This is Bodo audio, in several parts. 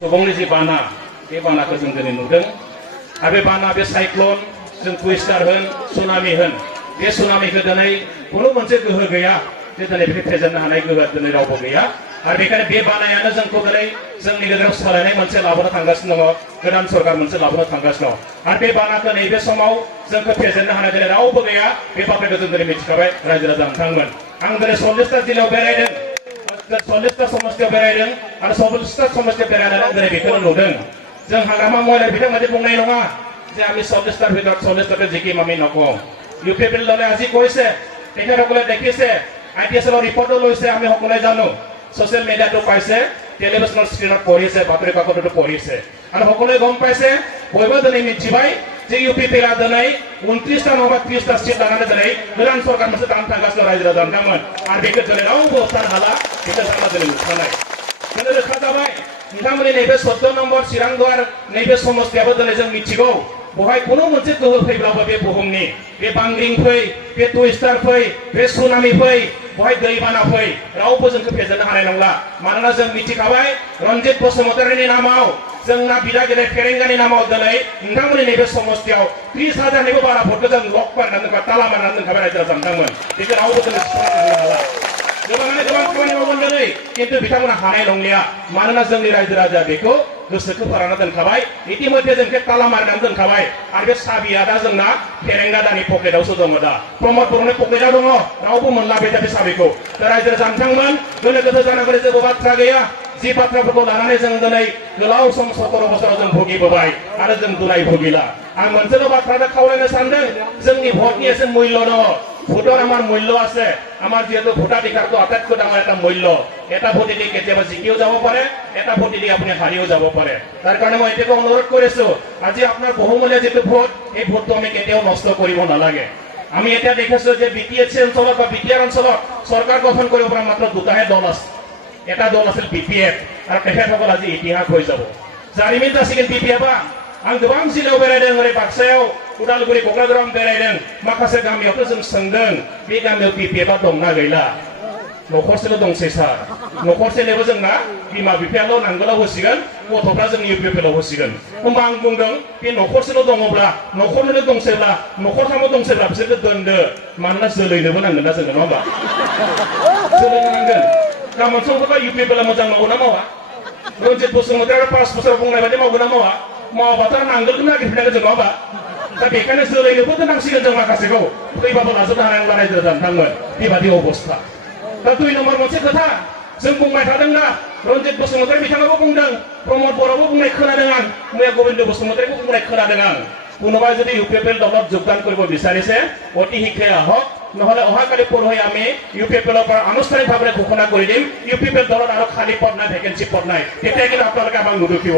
सुबुंनि जि बाना बे बानाखौ जों दिनै नुदों आरो बे बाना बे साइक्लन जों टुइस्टार होन सुनामि होन बे सुनामिखौ दिनै खुनु मोनसे गोहो गैया जे दिनै बेखौ फेजेननो हानाय गोहोआ दिनै रावबो गैया आरो बेखायनो बे बानायानो जोंखौ दिनै जोंनि गेजेराव सोलायनाय मोनसे लाबोनो थांगासिनो दङ गोदान सरकार मोनसे लाबोनो थांगासिनो दङ आरो बे बानाखौ नैबे समाव जोंखौ फेजेननो हानाय दिनै रावबो गैया बे बाथ्राखौ जों दिनै मिथिखाबाय रायजो राजा नोंथांमोन आं दिनै 40टा जिल्लायाव बेरायदों 40टा समस्तियाव बेरायदों आरो 40टा समस्तियाव बेरायनानै दिनै बेखौनो नुदों जों हाग्रामा महिलार बिथांमोननि बुंनाय नङा যে আমি 40টাৰ ভিতৰত 40টাতে জিকিম আমি নকওঁ ইউপিপিএল দলে আজি কৈছে তেখেতসকলে দেখিছে আইটিএছএলৰ ৰিপৰ্টো লৈছে আমি সকলোৱে জানো ছ'চিয়েল মিডিয়াটো পাইছে টেলিভিছনৰ স্ক্ৰীণত পঢ়িছে বাতৰি কাকততো পঢ়িছে আৰু সকলোৱে গম পাইছে বৈবদনী মিथिবাই যে ইউপিপিএল দিनै 29টা নহ'বা 30টা সিট লানাनै দিनै गोदान सरकार मोनसे दान थांगासिनो रायजो राजा नोंथांमोन आरो बेखौ दिनै रावबो होबथानो हाला बेखौ जोंहा दिनै नुखानाय दिनै रोखा जाबाय नोंथांमोननि नैबे 14 नम्बर चिरांदुवार नैबे समस्तियाबो दिनै जों मिथिगौ बहाय कोनो मोनसे गोहो फैब्लाबो बे बुहुमनि बे बांग्रिं फै बे टुइस्टार फै बे सुनामि फै बहाय दैबाना फै रावबो जोंखौ फेजेननो हानाय नंला मानोना जों मिथिखाबाय रन्जित बसुमतारीनि नामाव जोंना बिदा गेदेर फेरेंगानि नामाव दिनै नोंथांमोननि नैबे समस्तियाव 30,000निबो बारा भटखौ जों लक मारिनानै दोनखाबाय ताला मारिनानै दोनखाबाय रायजो राजा नोंथांमोन बेखौ रावबो जों सुफुंनो हाला गोबाङानो गोबां खामानि मावगोन दिनै खिन्थु बिथांमोना हानाय नंलिया मानोना जोंनि रायजो राजा बेखौ गोसोखौ फोरानना दोनखाबाय इतिमध्ये जोंखौ ताला मारिनानै दोनखाबाय आरो बे साबिया दा जोंना फेरेंगा दानि पकेटावसो दङ दा प्रमद बर'नि पकेटाव दङ रावबो मोनला बे साबिखौ रायजो राजा नोंथांमोन गोनो गोथो जानांगौ जेबो बाथ्रा गैया जि बाथ्राफोरखौ लानानै जों दिनै गोलाव सम 17 बोसोराव जों भुगिबोबाय आरो जों दुलाय भुगिला आं मोनसेल' बाथ्रा खावलायनो सानदों जोंनि भटनि एसे मूल्य दङ ভোটৰ আমাৰ মূল্য আছে আমাৰ যেহেতু ভোটাধিকাৰটো আটাইতকৈ ডাঙৰ এটা মূল্য এটা ভোট দি কেতিয়াবা জিকিও যাব পাৰে এটা ভোট দি আপুনি হাৰিও যাব পাৰে তাৰ কাৰণে মই এতিয়াও অনুৰোধ কৰিছো আজি আপোনাৰ বহুমূলীয়া যেটো ভোট এই ভোটটো আমি কেতিয়াও নষ্ট কৰিব নালাগে আমি এটা দেখিছো যে বিটিএছ অঞ্চলত বা বিটিআৰ অঞ্চলত চৰকাৰ গঠন কৰিব পৰা মাত্ৰ দুটাহে দল আছে এটা দল আছিল বিপিএফ আৰু তেখেতসকল আজি ইতিহাস হৈ যাব জাৰিমিন আছিল বিপিএফা आं गोबां जिल्लायाव बेरायदों ओरै बाक्सायाव उदालगुरि क'क्राझाराव बेरायदों माखासे गामियावथ' जों सोंदों बे गामियाव बिपिएफआ दंना गैला न'खरसेल' दंसै सार न'खरसेनिबो जोंना बिमा बिफायाल' नांगोलाव होसिगोन गथ'फ्रा जोंनि इउपिपिएलआव होसिगोन होमबा आं बुंदों बे न'खरसेल' दङब्ला न'खरनैल' दंसैब्ला न'खरथामल' दंसैब्ला बिसोरखौ दोनदो मानोना जोलैनोबो नांगोन ना जोंनो नङा होमबा जोलैनो नांगोन गाबोन समफोरबा इउपिपिएलआ मोजां मावो ना मावा रन्जित बसुमतारी 5 बोसोर बुंनाय बायदि मावगोन ना मावा मावाबाथ' नांगोलखौ नागिरफिननांगोन जों नङा दा बेखायनो जोलैनोबो दोननांसिगोन जों माखासेखौ फैबाबो लाजोबनो हानाय नंला रायजो राजा नोंथांमोन बेबादि अबस्था दा 2 नम्बर मोनसे खोथा जों बुंबाय थादोंना रन्जित बसुमतारी बिथाङाबो बुंदों प्रमद बर'बो बुंनाय खोनादों आं मैया गोविन्द बसुमतारीखौ बुंनाय खोनादों आं কোনোবাই যদি ইউপিপিএল দলত যোগদান কৰিব বিচাৰিছে অতি শীঘ্ৰে আহক নহলে অহাকালি পৰহি আমি ইউপিপিএলৰ পৰা আনুষ্ঠানিকভাৱে ঘোষণা কৰি দিম ইউপিপিএল দলত আৰু খালী পদ নাই ভেকেন্সি পদ নাই তেতিয়া কিন্তু আপোনালোকে আমাক নুদুখিব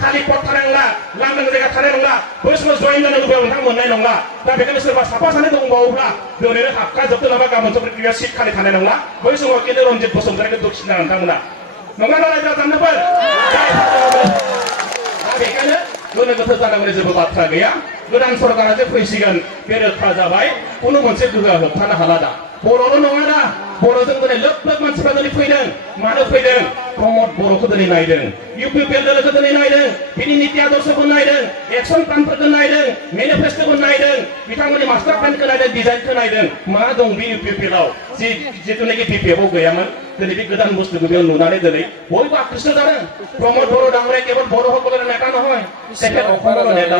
खाली पद थानाय नंला लांदां जायगा थानाय नंला बै समाव जयेन जानो लुबैब्ला नोंथां मोननाय नंला दा बेखायनो सोरबा साफा सानै दंबावोब्ला दिनैनो हाबखाजोबदो नामा गाबोन समफोर सिट खालि थानाय नंला बै समाव खिन्थु रन्जित बसुमतारीखौ दुखिना नोंथांमोना नंगौना रायजो राजाफोर दा बेखायनो गोनो गोथो जानांगौनि जेबो बाथ्रा गैया गोदान सरकारा जे फैसिगोन बे रोखा जाबाय खुनु मोनसे गोहोआ होबथानो हाला दा बर'ल' नङा दा बर'जों दिनै लोब लोब मानसिफ्रा दिनै फैदों मानो फैदों प्रमद बर'खौ दिनै नायदों इउपिपिएल दलखौ दिनै नायदों बिनि नीति आदर्शखौ नायदों एक्सन प्लानफोरखौ नायदों मेनिफेस्ट'खौ नायदों बिथांमोननि मास्टार प्लानखौ नायदों डिजाइनखौ नायदों मा दं बे इउपिपिएलआव जिथुनाखि बिपिएफआव गैयामोन दिनै बे गोदान बुस्थुखौ बेयाव नुनानै दिनै बयबो आकृष्ट जादों प्रमद बर' डाঙৰীয়া केवल বড়োসকলৰ নেতা নহয় তেখেত অসমৰ নেতা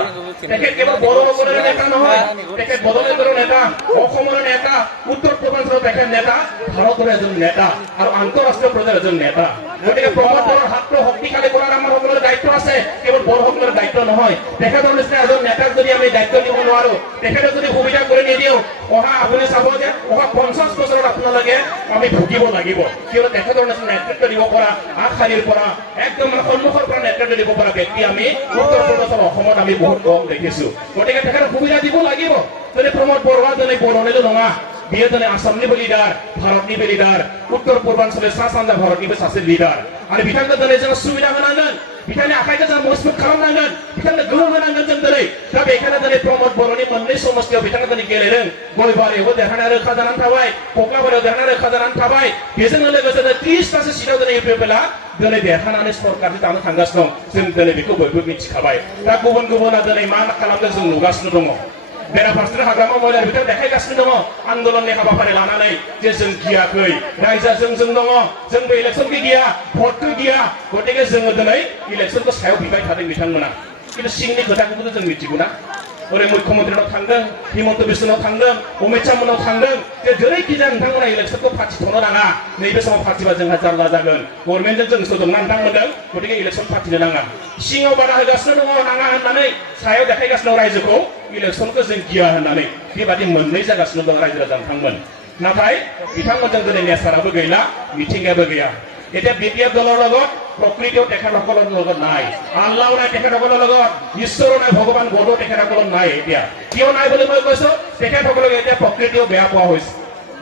তেখেত কেৱল বড়োসকলৰ নেতা নহয় তেখেত বড়োসকলৰ নেতা অসমৰ নেতা উত্তৰ পূৰ্বাঞ্চলৰ তেখেত নেতা ভাৰতৰ এজন নেতা আৰু আন্তঃৰাষ্ট্ৰীয় পৰ্যায়ৰ এজন নেতা গতিকে প্ৰমদ বড়োৰ হাতটো শক্তিশালী কৰাৰ আমাৰ সকলোৰে দায়িত্ব আছে কেৱল বড়োসকলৰ দায়িত্ব নহয় তেখেতৰ নিচিনা এজন নেতাক যদি আমি দায়িত্ব দিব নোৱাৰো তেখেতক যদি সুবিধা কৰি নিদিওঁ অহা আপুনি চাব যে অহা 50 বছৰত আপোনালোকে আমি ভুগিব লাগিব কিয়নো তেখেতৰ নিচিনা নেতৃত্ব দিব পৰা আগশাৰীৰ পৰা একদম সন্মুখৰ পৰা নেতৃত্ব দিব পৰা ব্যক্তি আমি উত্তৰ পূৰ্বাঞ্চলৰ অসমত আমি বহুত কম দেখিছো গতিকে তেখেতক সুবিধা দিব লাগিব যদি প্ৰমদ বড়োৱা যদি বড়োনেলো নঙা बियो दिनै आसामनिबो लिडार भारतनिबो लिडार उत्तर पूर्वांचलनि सा सानजा भारतनिबो सासे लिडार आरो बिथांखौ दिनै जों सुबिदा होनांगोन बिथांनि आखाइखौ जों मजबुत खालामनांगोन बिथांनो गोहो होनांगोन जों दिनै दा बेखायनो दिनै प्रमद बर'नि मोननै समस्थियाव बिथाङा दिनै गेलेदों गयबारियावबो देरहानाय रोखा जानानै थाबाय कक्लाबारियाव देरहानाय रोखा जानानै थाबाय बेजोंनो लोगोसे 30तासो सिटआव दिनै इउपिपिएलआ दिनै देरहानानै सरकारजों दानो थांगासिनो दं जों दिनै बेखौ बयबो मिथिखाबाय दा गुबुना दिनै मा खालामदों जों नुगासिनो दङ बेराफारसेथिं हाग्रामा महिला बिथां देखायगासिनो दङ आन्दोलननि हाबाफारि लानानै जे जों गियाखै रायजोआ जों दङ जोंबो इलेक्सनखौ गिया भटखौ गिया गतिके जोङो दिनै इलेक्सनखौ सायाव बिबाय थादों बिथांमोना खिन्थु सिंनि खोथाखौबो जों मिथिगौ ना ओरै मुख्यमन्त्रिनाव थांदों हिमन्त बिश्वनाव थांदों अमित शाह मोननाव थांदों जे जेरैखिजाया नोंथांमोना इलेक्सनखौ फाथिथ'नो नाङा नैबे समाव फाथिबा जोंहा जारला जागोन गभर्नमेन्टजों जों सोदोंना नोंथांमोनदों गतिके इलेक्सन फाथिनो नाङा सिङाव बादा होगासिनो दङ नाङा होननानै सायाव देखायगासिनो रायजोखौ इलेक्सनखौ जों गिया होननानै बेबादि मोननै जागासिनो दं रायजो राजा नोंथांमोन नाथाय बिथांमोनजों दिनै नेचाराबो गैला मिथिंगायाबो गैया এতিয়া বিপিএফ দলৰ লগত প্ৰকৃতিও তেখেতসকলৰ লগত নাই আল্লাহও নাই তেখেতসকলৰ লগত ঈশ্বৰো নাই ভগৱান গডো তেখেতসকলৰ নাই এতিয়া কিয় নাই বুলি মই কৈছো তেখেতসকলক এতিয়া প্ৰকৃতিও বেয়া পোৱা হৈছে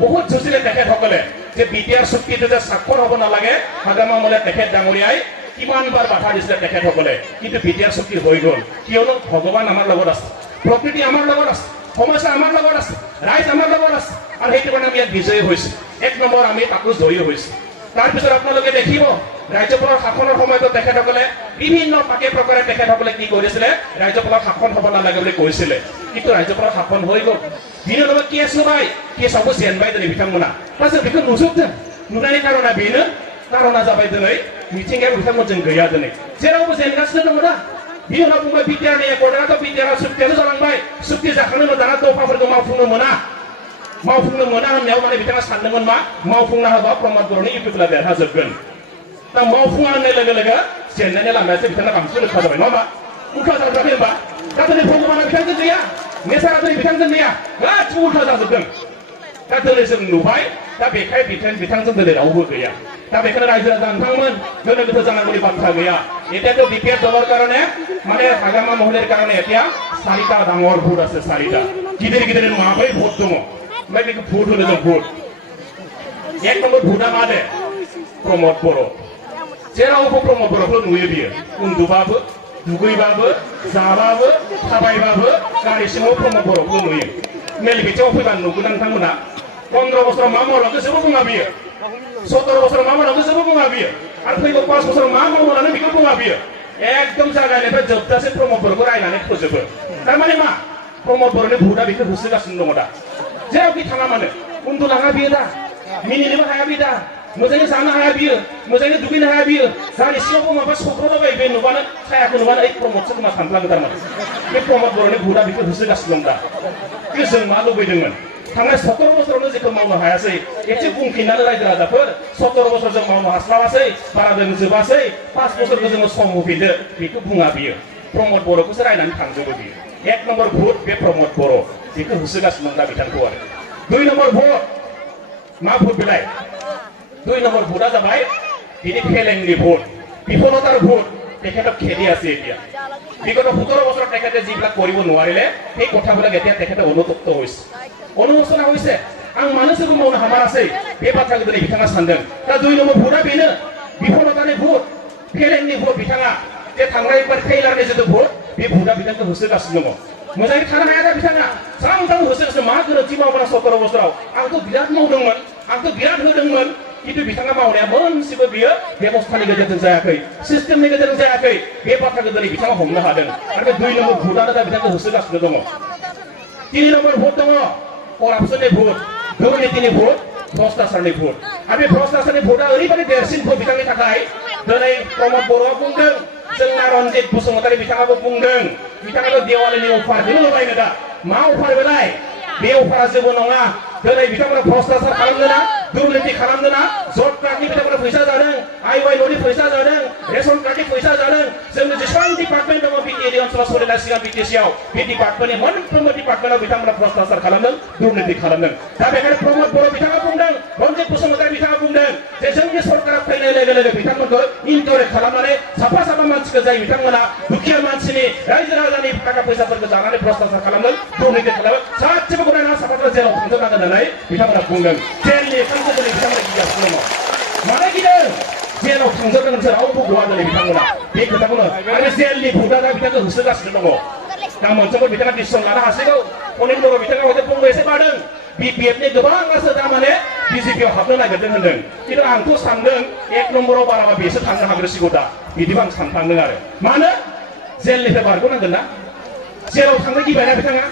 বহুত যুঁজিলে তেখেতসকলে যে বিটিআৰ চুক্তিটো যে স্বাক্ষৰ হ'ব নালাগে হাগ্ৰামা মহলে তেখেত ডাঙৰীয়াই কিমানবাৰ বাধা দিছিলে তেখেতসকলে কিন্তু বিটিআৰ চুক্তি হৈ গ'ল কিয়নো ভগৱান আমাৰ লগত আছে প্ৰকৃতি আমাৰ লগত আছে সমস্যা আমাৰ লগত আছে ৰাইজ আমাৰ লগত আছে আৰু সেইটো কাৰণে আমি ইয়াত বিজয়ী হৈছো এক নম্বৰ আমি তাকো জয়ী হৈছো তাৰপিছত আপোনালোকে দেখিব ৰাজ্যপালৰ শাসনৰ সময়তো তেখেতসকলে বিভিন্ন পাকে প্ৰকাৰে তেখেতসকলে কি কৰিছিলে ৰাজ্যপালৰ শাসন হ'ব নালাগে বুলি কৈছিলে কিন্তু ৰাজ্যপালৰ শাসন হৈ গ'ল बिनि उनाव केस होबाय केसआवबो जेनबाय दिनै बिथांमोना दा जों बेखौ नुजोबदों नुनायनि कारना बेनो कारना जाबाय दिनै मिथिंगायाव बिथांमोनजों गैया दिनै जेरावबो जेनगासिनो दङ दा बिनि उनाव बुंबाय बिटिआरनि एकर्डआथ' बिटिआरआ सुक्तियानो जालांबाय सुक्ति जाखांनायनि उनाव दाना दफाफोरखौ मावफुंनो मोना होननायाव माने बिथाङा सानदोंमोन मा मावफुंना होबा प्रमद बर'नि इउपिपिएलआ देरहाजोबगोन दा मावफुङा होननाय लोगो लोगो जेननायनि लामायासो बिथाङा बांसिन रोखा जाबाय नङा होमबा उल्था जाजोबाखै होमबा दा दिनै भगबाना बिथांजों गैया नेचारा दिनै बिथांजों गैया गासिबो उल्था जाजोबदों दा दिनै जों नुबाय दा बेखाय बिथांजों दिनै रावबो गैया दा बेखायनो रायजो राजा नोंथांमोन गोनो गोथो जानांगौनि बाथ्रा गैया এতিয়াতো বিপিএফ দলৰ কাৰণে মানে হাগ্ৰামা মহলেৰ কাৰণে এতিয়া 4টা ডাঙৰ ভোট আছে 4টা गिदिर गिदिर माब्रै ভোট दङ ओमफ्राय बेखौ भोट होनो जों भोट एक नम्बर भोटआ मा दे प्रमद बर' जेरावबो प्रमद बर'खौ नुयो बियो उन्दुबाबो दुगैबाबो जाबाबो थाबायबाबो गारि सिङाव प्रमद बर'खौ नुयो मेल बिथिङाव फैबानो नुगोन नोंथांमोना 15 बोसोराव मा मावलांखो जेबो बुङा बियो 17 बोसोराव मा मावलांखो जेबो बुङा बियो आरो फैगौ 5 बोसोराव मा मावलांनो बेखौ बुङा बियो एकदम जागायनायनिफ्राय जोबजासे प्रमद बर'खौ रायनानै फोजोबो थारमाने मा प्रमद बर'नि भोटआ बेखौ होसोगासिनो दङ दा जेरावखि थाङा मानो उन्दुलाङा बियो दा मिनिनोबो हाया बियो दा मोजाङै जानो हाया बियो मोजाङै दुगैनो हाया बियो गारि सिङावबो माबा सौग्रावलाबायो बे नुबानो सायाखौ नुबानो ओइ प्रमदसो खोमा सानफ्लाङो थारमाने बे प्रमद बर'नि भोटआ बेखौ होसोगासिनो दं दा बे जों मा लुबैदोंमोन थांनाय 17 बोसोरावनो जेखौ मावनो हायासै एसे बुंफिननानै रायजो राजाफोर 17 बोसोर जों मावनो हास्लाबासै बारा जों जोबासै 5 बोसोरखौ जोङो सम होफिनदो बेखौ बुङा बियो प्रमद बर'खौसो रायनानै थांजोबो बियो एक नम्बर भोट बे प्रमद बर' बेखौ होसोगासिनो दं दा बिथांखौ आरो 2 नम्बर भोट मा भोट बेलाय 2 नम्बर भोटआ जाबाय बिनि फेलेंनि भोट বিফলতাৰ ভোট তেখেতক খেদি আছে এতিয়া বিগত 17 বছৰ তেখেতে যিবিলাক কৰিব নোৱাৰিলে সেই কথাবিলাক এতিয়া তেখেতে অনুতপ্ত হৈছে অনুমোচনা হৈছে आं मानोसोबो मावनो हामारासै बे बाथ्राखौ दिनै बिथाङा सानदों दा 2 नम्बर भोटआ बेनो বিফলতাनि भोट फेलेंनि भोट बिथाङा जे थांनाय बार फेलारनि जितु भोट बे भोटआ बिथांखौ होसोगासिनो दङ मोजाङै थानो हाया दा बिथाङा सानफ्रामबो होसोगासिनो मा गोरोन्थि मावबोना 17 बोसोराव आंथ' बिराद मावदोंमोन आंथ' बिराद होदोंमोन किन्तु बिथाङा मावनाया मोनसेबो बियो बेबस्थानि गेजेरजों जायाखै सिस्टेमनि गेजेरजों जायाखै बे बाथ्राखौ दिनै बिथाङा हमनो हादों आरो बे 2 नम्बर भोटआनो दा बिथांखौ होसोगासिनो दङ 3 नम्बर भोट दङ करापसननि भोट दुर्नीतिनि भोट भ्रष्टाचारनि भोट आरो बे भ्रष्टाचारनि भोटआ ओरैबायदि देरसिन भोट बिथांनि थाखाय दिनै प्रमद बर'आ बुंदों जोंना रन्जित बसुमतारी बिथाङाबो बुंदों बिथाङाबो देवालिनि अफारखौनो होबायनो दा मा अफार बेलाय बे अफारा जेबो नङा दिनै बिथांमोना भ्रष्टाचार खालामदों ना दुर्नीति खालामदों ना जब कार्डनि बिथांमोना फैसा जादों आइवाइल'नि फैसा जादों रेशन कार्डनि फैसा जादों जोंनि जेसेबां डिपार्टमेन्ट दङ बिटिएडि ओनसोलाव सोलिनाय सिगां बिटिसिआव बे डिपार्टमेन्टनि मोनफ्रोमबो डिपार्टमेन्टआव बिथांमोना भ्रष्टाचार खालामदों दुर्नीति खालामदों दा बेखायनो प्रमद बर' बिथाङा बुंदों रन्जित बसुमतारी बिथाङा बुंदों जे जोंनि सरकारा फैनाय लोगो लोगो बिथांमोनखौ इन्टरेक्ट खालामनानै साफा साफा मानसिखौ जाय बिथांमोना दुखिया मानसिनि रायजो राजानि थाखा फैसाफोरखौ जानानै भ्रष्टाचार खालामदों दुर्नीति खालामो सासेबो गनायना साफा बिथांमोना जेराव थांजोबनांगोन होननानै बिथांमोना बुंदों जेलनि खांसो दिनै बिथांमोना गियासनो दङ मानो गिदों जेराव थांजोबदों नोंसोर रावबो गवा दिनै बिथांमोना बे खोथाखौनो आरो जेलनि भुटआ दा बिथांखौ होसोगासिनो दङ दा मोनसेखौ बिथाङा डिसिसन लानो हासिगौ अनेक दङ बिथाङा हयथ' बुंनो एसे बादों BPFनि गोबाङासो दा माने BJPआव हाबनो नागिरदों होनदों खिन्थु आंथ' सानदों 1 नम्बराव बाराबा बेसो थांनो हाग्रोसिगौ दा बिदिबो आं सानफ्लांदों आरो मानो जेलनिफ्राय बारग'नांगोन ना जेराव थांनो गिबायना बिथाङा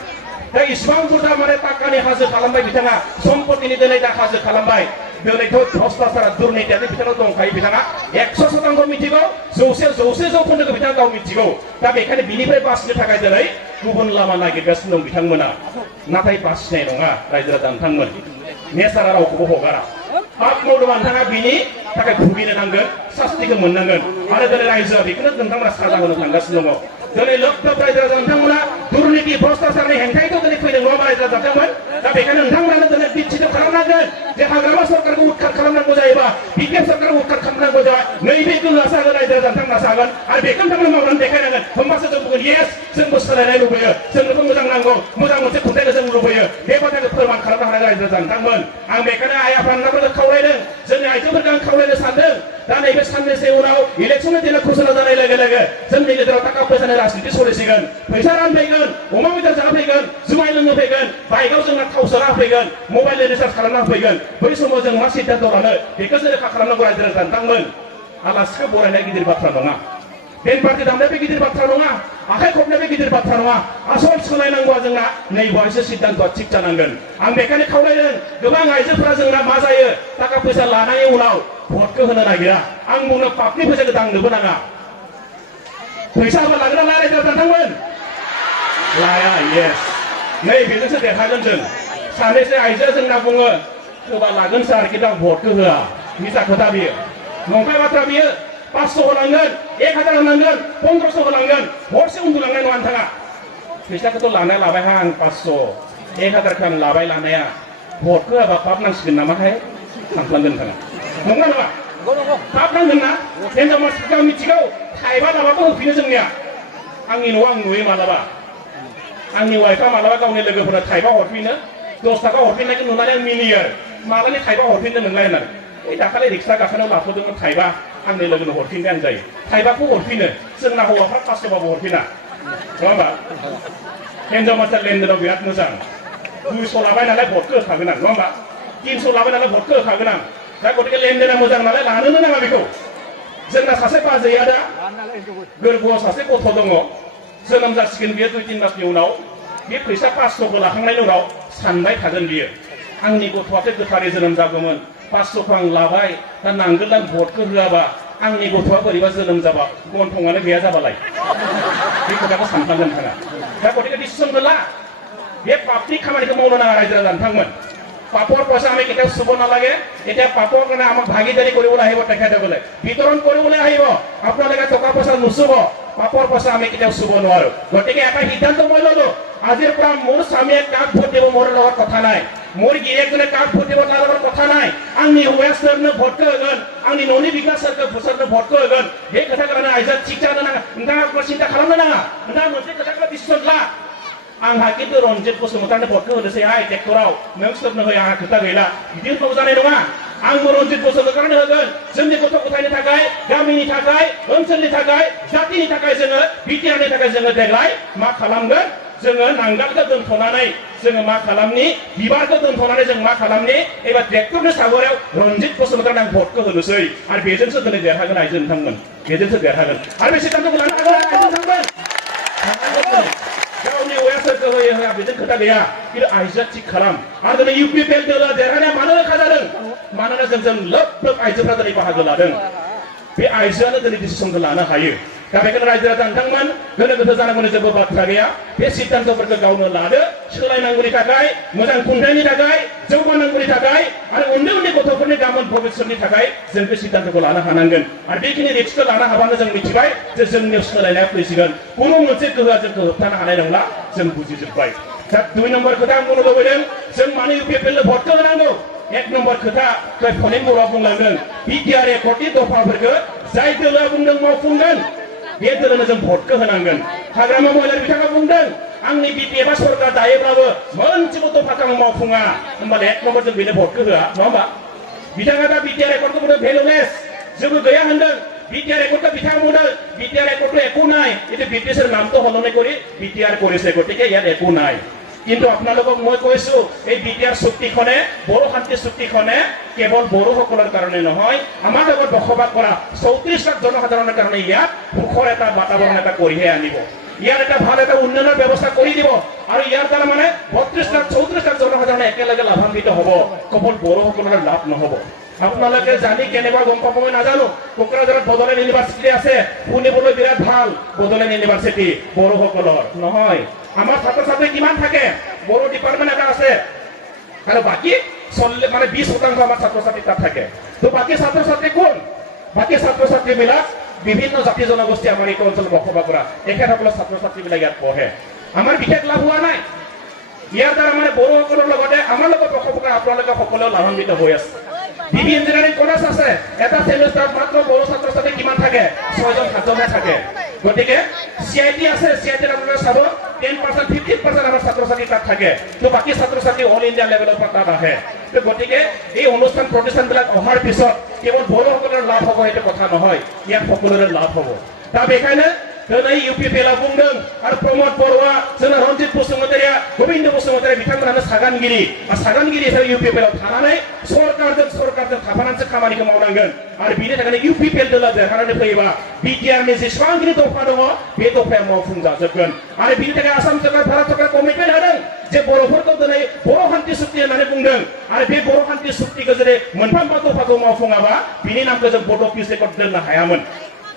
दा इसिबां बुरजा माने टाकानि हाजो खालामबाय बिथाङा सम्पतिनि दिनै दा हाजो खालामबाय दिनैथ' भ्रष्टाचारा दुर्नितियानो बिथाङाव दंखायो बिथाङा 100% मिथिगौ जौसे जौखोन्दोखौ बिथाङा गाव मिथिगौ दा बेखायनो बिनिफ्राय बासिनो थाखाय दिनै गुबुन लामा नागिरगासिनो दं बिथांमोना नाथाय बासिनाय नङा रायजो राजा नोंथांमोन नेचारा रावखौबो हगारा पाप मावदोंबा नोंथाङा बिनि थाखाय भुगिनो नांगोन सास्तिखौ मोननांगोन आरो दिनै रायजोआ बेखौनो नोंथांमोना साजा होनो थांगासिनो दङ दिनै लोब लोब रायजो राजा नोंथांमोना दुर्निति भ्रष्टाचारनि हेंथायैथ' दिनै फैदों नङा रायजो राजा नोंथांमोन दा बेखायनो नोंथांमोनानो दिनै बिथिथ' खालामनांगोन जे हाग्रामा सरकारखौ उदखार खालामनांगौ जायोबा BPF सरकारखौ उदखार खालामनांगौ जाबाय नैबे गोहोआ सागोन रायजो राजा नोंथांमोना सागोन आरो बेखौ नोंथांमोना मावनानै देखायनांगोन होमबासो जों बुंगोन येस जोंबो सोलायनाय लुबैयो जोंनोबो मोजां नांगौ मोजां मोनसे खुंथायखौ जों लुबैयो बे बाथ्राखौ फोरमान खालामनो हानाय रायजो राजा नोंथांमोन आं बेखायनो आइ आफाफोरखौ खावलायदों जोंनि आइजोफोरखौ आं खावलायनो सानदों दा नैबे साननैसो उनाव इलेक्सननि दिनाव घोषणा जानाय लोगो लोगो जोंनि गेजेराव थाखा फैसानि राजनिति सोलिसिगोन फैसा रानफैगोन अमा बेदर जाफैगोन जुमाय लोंनो फैगोन बाइकआव जोंना थाव सोना होफैगोन मबाइल रिचार्ज खालामना होफैगोन बै समाव जों मा सिद्धान्त लानो बेखौ जों रोखा खालामनांगौ रायजो राजा नोंथांमोन आलासिखौ बरायनाय गिदिर बाथ्रा नङा बेन पार्टि दामनाय बे गिदिर बाथ्रा नङा आखाइ खबनाय बे गिदिर बाथ्रा नङा आसल सोलायनांगौआ जोंना नैबावसो सिद्धान्तआ थिग जानांगोन आं बेखायनो खावलायदों गोबां आइजोफोरा जोंना मा जायो थाखा फैसा लानायनि उनाव भटखौ होनो नागिरा आं बुंनो पापनि फैसाखौ दांनोबो नाङा फैसा होबा लागोन ना लाया रायजो राजा नोंथांमोन लाया येस नै बेजोंसो देरहागोन जों सानैसो आइजोआ जोंना बुङो होबा लागोन सार खिन्थु आं भटखौ होआ मिसा खोथा बियो नंखाय बाथ्रा बियो 500 होलांगोन 1000 होलांगोन 1500 होलांगोन हरसे उन्दुलांनाय नङा नोंथाङा फैसाखौथ' लानाया लाबायहा आं 500 1000खौ आं लाबाय लानाया भटखौ होआबा पाप नांसिगोन नामाहाय सानफ्लांगोन नोंथाङा नंगौना नङा पाप नांगोन ना हिनजाव मानसिफोरा मिथिगौ थाइबा लाबाबो होफिनो जोंनिया आंनि न'आव आं नुयो मालाबा आंनि वाइफआ मालाबा गावनि लोगोफोरा थाइबा हरफिनो 10 थाखा हरफिननायखौ नुनानै आं मिनियो आरो मालानि थाइबा हरफिननो नोंलाय होननानै ओइ दाखालि रिक्सा गाखोनायाव लाथ'दोंमोन थाइबा आंनि लोगोनो हरफिनबाय आं जायो थाइबाखौ हरफिनो जोंना हौवाफ्रा 500बाबो हरफिना नङा होमबा हिनजाव मानसिया लेनदेनाव बिराद मोजां 200 लाबाय नालाय भटखौ होखागोन आं नङा होमबा 300 लाबाय नालाय भटखौ होखागोन आं दा गतिके लेनदेना मोजां नालाय लानोनो नाङा बेखौ जोंना सासे बाजैया दा गोरबोआव सासे गथ' दङ जोनोम जासिगोन बियो 2-3 मासनि उनाव बे फैसा 500खौ लाखांनायनि उनाव सानबाय थागोन बियो आंनि गथ'आथ' गोथारै जोनोम जागौमोन 500खौ आं लाबाय दा नांगोल आं भटखौ होआबा आंनि गथ'आ बोरैबा जोनोम जाबा गन्थंआनो गैया जाबालाय बे खोथाखौ सानफ्लांगोन नोंथाङा दा गतिके डिसिसनखौ ला बे पापनि खामानिखौ मावनो नाङा रायजो राजा नोंथांमोन পাপৰ পইচা আমি কেতিয়াও চুব নালাগে এতিয়া পাপৰ কাৰণে আমাক ভাগিদাৰী কৰিবলৈ আহিব তেখেতসকলে বিতৰণ কৰিবলৈ আহিব আপোনালোকে টকা পইচা নুচুব পাপৰ পইচা আমি কেতিয়াও চুব নোৱাৰো গতিকে এটা সিদ্ধান্ত মই ললো আজিৰ পৰা মোৰ স্বামীয়ে কাক ভোট দিব মোৰ লগত কথা নাই মোৰ গিৰিয়েকজনে কাক ভোট দিব তাৰ লগত কথা নাই आंनि हौवायानो भटखौ होगोन आंनि न'नि बिगासोरखौ भटखौ होगोन बे खोथाखौ आइजोआ थिग जानो नाङा नोंथाङा सिन्ता खालामनो नाङा नोंथाङा मोनसे खोथाखौ डिसिसन ला आंहा खिन्थु रन्जित बसुमतारिनो भटखौ होनोसै हाय ट्रेक्टराव नों सोरनो होयो आंहा खोथा गैला बिदि होनबाबो जानाय नङा आंबो रन्जित बसुमतारिनो होगोन जोंनि गथ' गथायनि थाखाय गामिनि थाखाय ओनसोलनि थाखाय जातिनि थाखाय जोङो बिटिआरनि थाखाय जोङो देग्लाय मा खालामगोन जोङो नांगालखौ दोनथ'नानै जोङो मा खालामनि बिबारखौ दोनथ'नानै जों मा खालामनि एबा ट्रेक्टरनि सागरायाव रन्जित बसुमतारिनो आं भटखौ होनोसै आरो बेजोंसो दिनै देरहागोन आइजो नोंथांमोन बेजोंसो देरहागोन आरो बे सिद्धान्तखौ लानो हागोन आइजो नोंथांमोन गावनि हौवायासोरखौ होयो होआ बेजों खोथा गैया खिन्थु आइजोआ थिग खालाम आरो दिनै इउपिपिएल दोलोआ देरहानाया मानो रोखा जादों मानोना जों लोब लोब आइजोफ्रा दिनै बाहागो लादों बे आइजोआनो दिनै डिसिसनखौ लानो हायो दा बेखायनो रायजो राजा नोंथांमोन गोनो गोथो जानांगौनि जेबो बाथ्रा गैया बे सिद्धान्तफोरखौ गावनो लादो सोलायनांगौनि थाखाय मोजां खुंथायनि थाखाय जौगानांगौनि थाखाय आरो उन्दै उन्दै गथ'फोरनि गाबोन भबिष्यतनि थाखाय जों बे सिद्धान्तखौ लानो हानांगोन आरो बेखिनि रिस्कखौ लानो हाबानो जों मिथिबाय जे जोंनियाव सोलायनाया फैसिगोन खुनु मोनसे गोहोआ जोंखौ होबथानो हानाय नंला जों बुजिजोब्बाय दा 2 नम्बर खोथा आं बुंनो लुबैदों जों मानो इउपिपिएलनो भटखौ होनांगौ 1 नम्बर खोथा फनेन बर'आ बुंलांदों बिटिआर एकर्डनि दफाफोरखौ जाय दोलोआ बुंदों मावफुंगोन बे दोलोनो जों भटखौ होनांगोन हाग्रामा महिलारि बिथाङा बुंदों आंनि बिपिएफआ सरकार दायोब्लाबो मोनसेबो दफाखौ आं मावफुङा होमबालाय एक नम्बर जों बेनो भटखौ होआ नङा होमबा बिथाङा दा बिटिआर रेकर्डखौ बुंदों भेलुलेस जेबो गैया होनदों বিটিআর রেকর্ডটা বিথাং মুদা বিটিআর রেকর্ডটো একো নাই এতে ব্রিটিশের নামটো হলনে কৰি বিটিআর কৰিছে গতিকে ইয়াত একো নাই কিন্তু আপোনালোকক মই কৈছো এই বিটিআর চুক্তিখনে বড়ো শান্তি চুক্তিখনে কেৱল বড়োসকলৰ কাৰণে নহয় আমাৰ লগত বসবাস কৰা 34 লাখ জনসাধাৰণৰ কাৰণে ইয়াত সুখৰ এটা বাতাবৰণ এটা কৰিহে আনিব ইয়াৰ এটা ভাল এটা উন্নয়নৰ ব্যৱস্থা কৰি দিব আৰু ইয়াৰ দ্বাৰা মানে 32 লাখ 34 লাখ জনসাধাৰণ একেলগে লাভান্বিত হ'ব কেৱল বড়োসকলৰ লাভ নহ'ব আপোনালোকে জানি কেনেবা গম পাব মই নাজানো কোকৰাঝাৰত বড়োলেণ্ড ইউনিভাৰ্চিটি আছে শুনিবলৈ বিৰাট ভাল বড়োলেণ্ড ইউনিভাৰ্চিটি বড়োসকলৰ নহয় আমাৰ ছাত্ৰ ছাত্ৰী কিমান থাকে বড়ো ডিপাৰ্টমেণ্ট এটা আছে আৰু বাকি মানে 20% আমাৰ ছাত্ৰ ছাত্ৰী তাত থাকে তো বাকি ছাত্ৰ ছাত্ৰী কোন বাকি ছাত্ৰ ছাত্ৰীবিলাক বিভিন্ন জাতি জনগোষ্ঠী আমাৰ এই অঞ্চলত বসবাস কৰা তেখেতসকলৰ ছাত্ৰ ছাত্ৰীবিলাক ইয়াত পঢ়ে আমাৰ বিশেষ লাভ হোৱা নাই ইয়াৰ দ্বাৰা মানে বড়োসকলৰ লগতে আমাৰ লগত বসবাস কৰা আপোনালোকে সকলোৱে লাভান্বিত হৈ আছে ডিবি ইঞ্জিনিয়াৰিং কলেজ আছে এটা সেমিষ্টাৰত মাত্ৰ বড়ো ছাত্ৰ ছাত্ৰী কিমান থাকে 6 জন 7 জনহে থাকে গতিকে সিআইটি আছে সিআইটিৰ আপোনালোকে চাব 10% 15% আমাৰ ছাত্ৰ ছাত্ৰী তাত থাকে তো বাকি ছাত্ৰ ছাত্ৰী অল ইণ্ডিয়া লেভেলৰ পৰা তাত আহে তো গতিকে এই অনুষ্ঠান প্ৰতিষ্ঠানবিলাক অহাৰ পিছত কেৱল বড়োসকলৰ লাভ হ'ব এইটো কথা নহয় ইয়াত সকলোৰে লাভ হ'ব दा बेखायनो दिनै इउपिपिएलआ बुंदों आरो प्रमद बर'आ जोंना रन्जित बसुमतारिया गोविन्द बसुमतारि बिथांमोनानो सागानगिरि हिसाबै इउपिपिएलआव थानानै सरकारजों थाफानानैसो खामानिखौ मावनांगोन आरो बिनि थाखायनो इउपिपिएल दोला देरहानानै फैयोबा बिटिआरनि जेसेबांखिनि दफा दङ बे दफाया मावफुंजाजोबगोन आरो बिनि थाखाय आसाम सरकार भारत सरकार कमिटमेन्ट होदों जे बर'फोरखौ दिनै बर' शान्ति सुक्ति होननानै बुंदों आरो बे बर' शान्ति सुक्तिखौ जुदि मोनफ्रोमबो दफाखौ मावफुङाबा बिनि नामखौ जों बड' पिस रेकर्ड दोननो हायामोन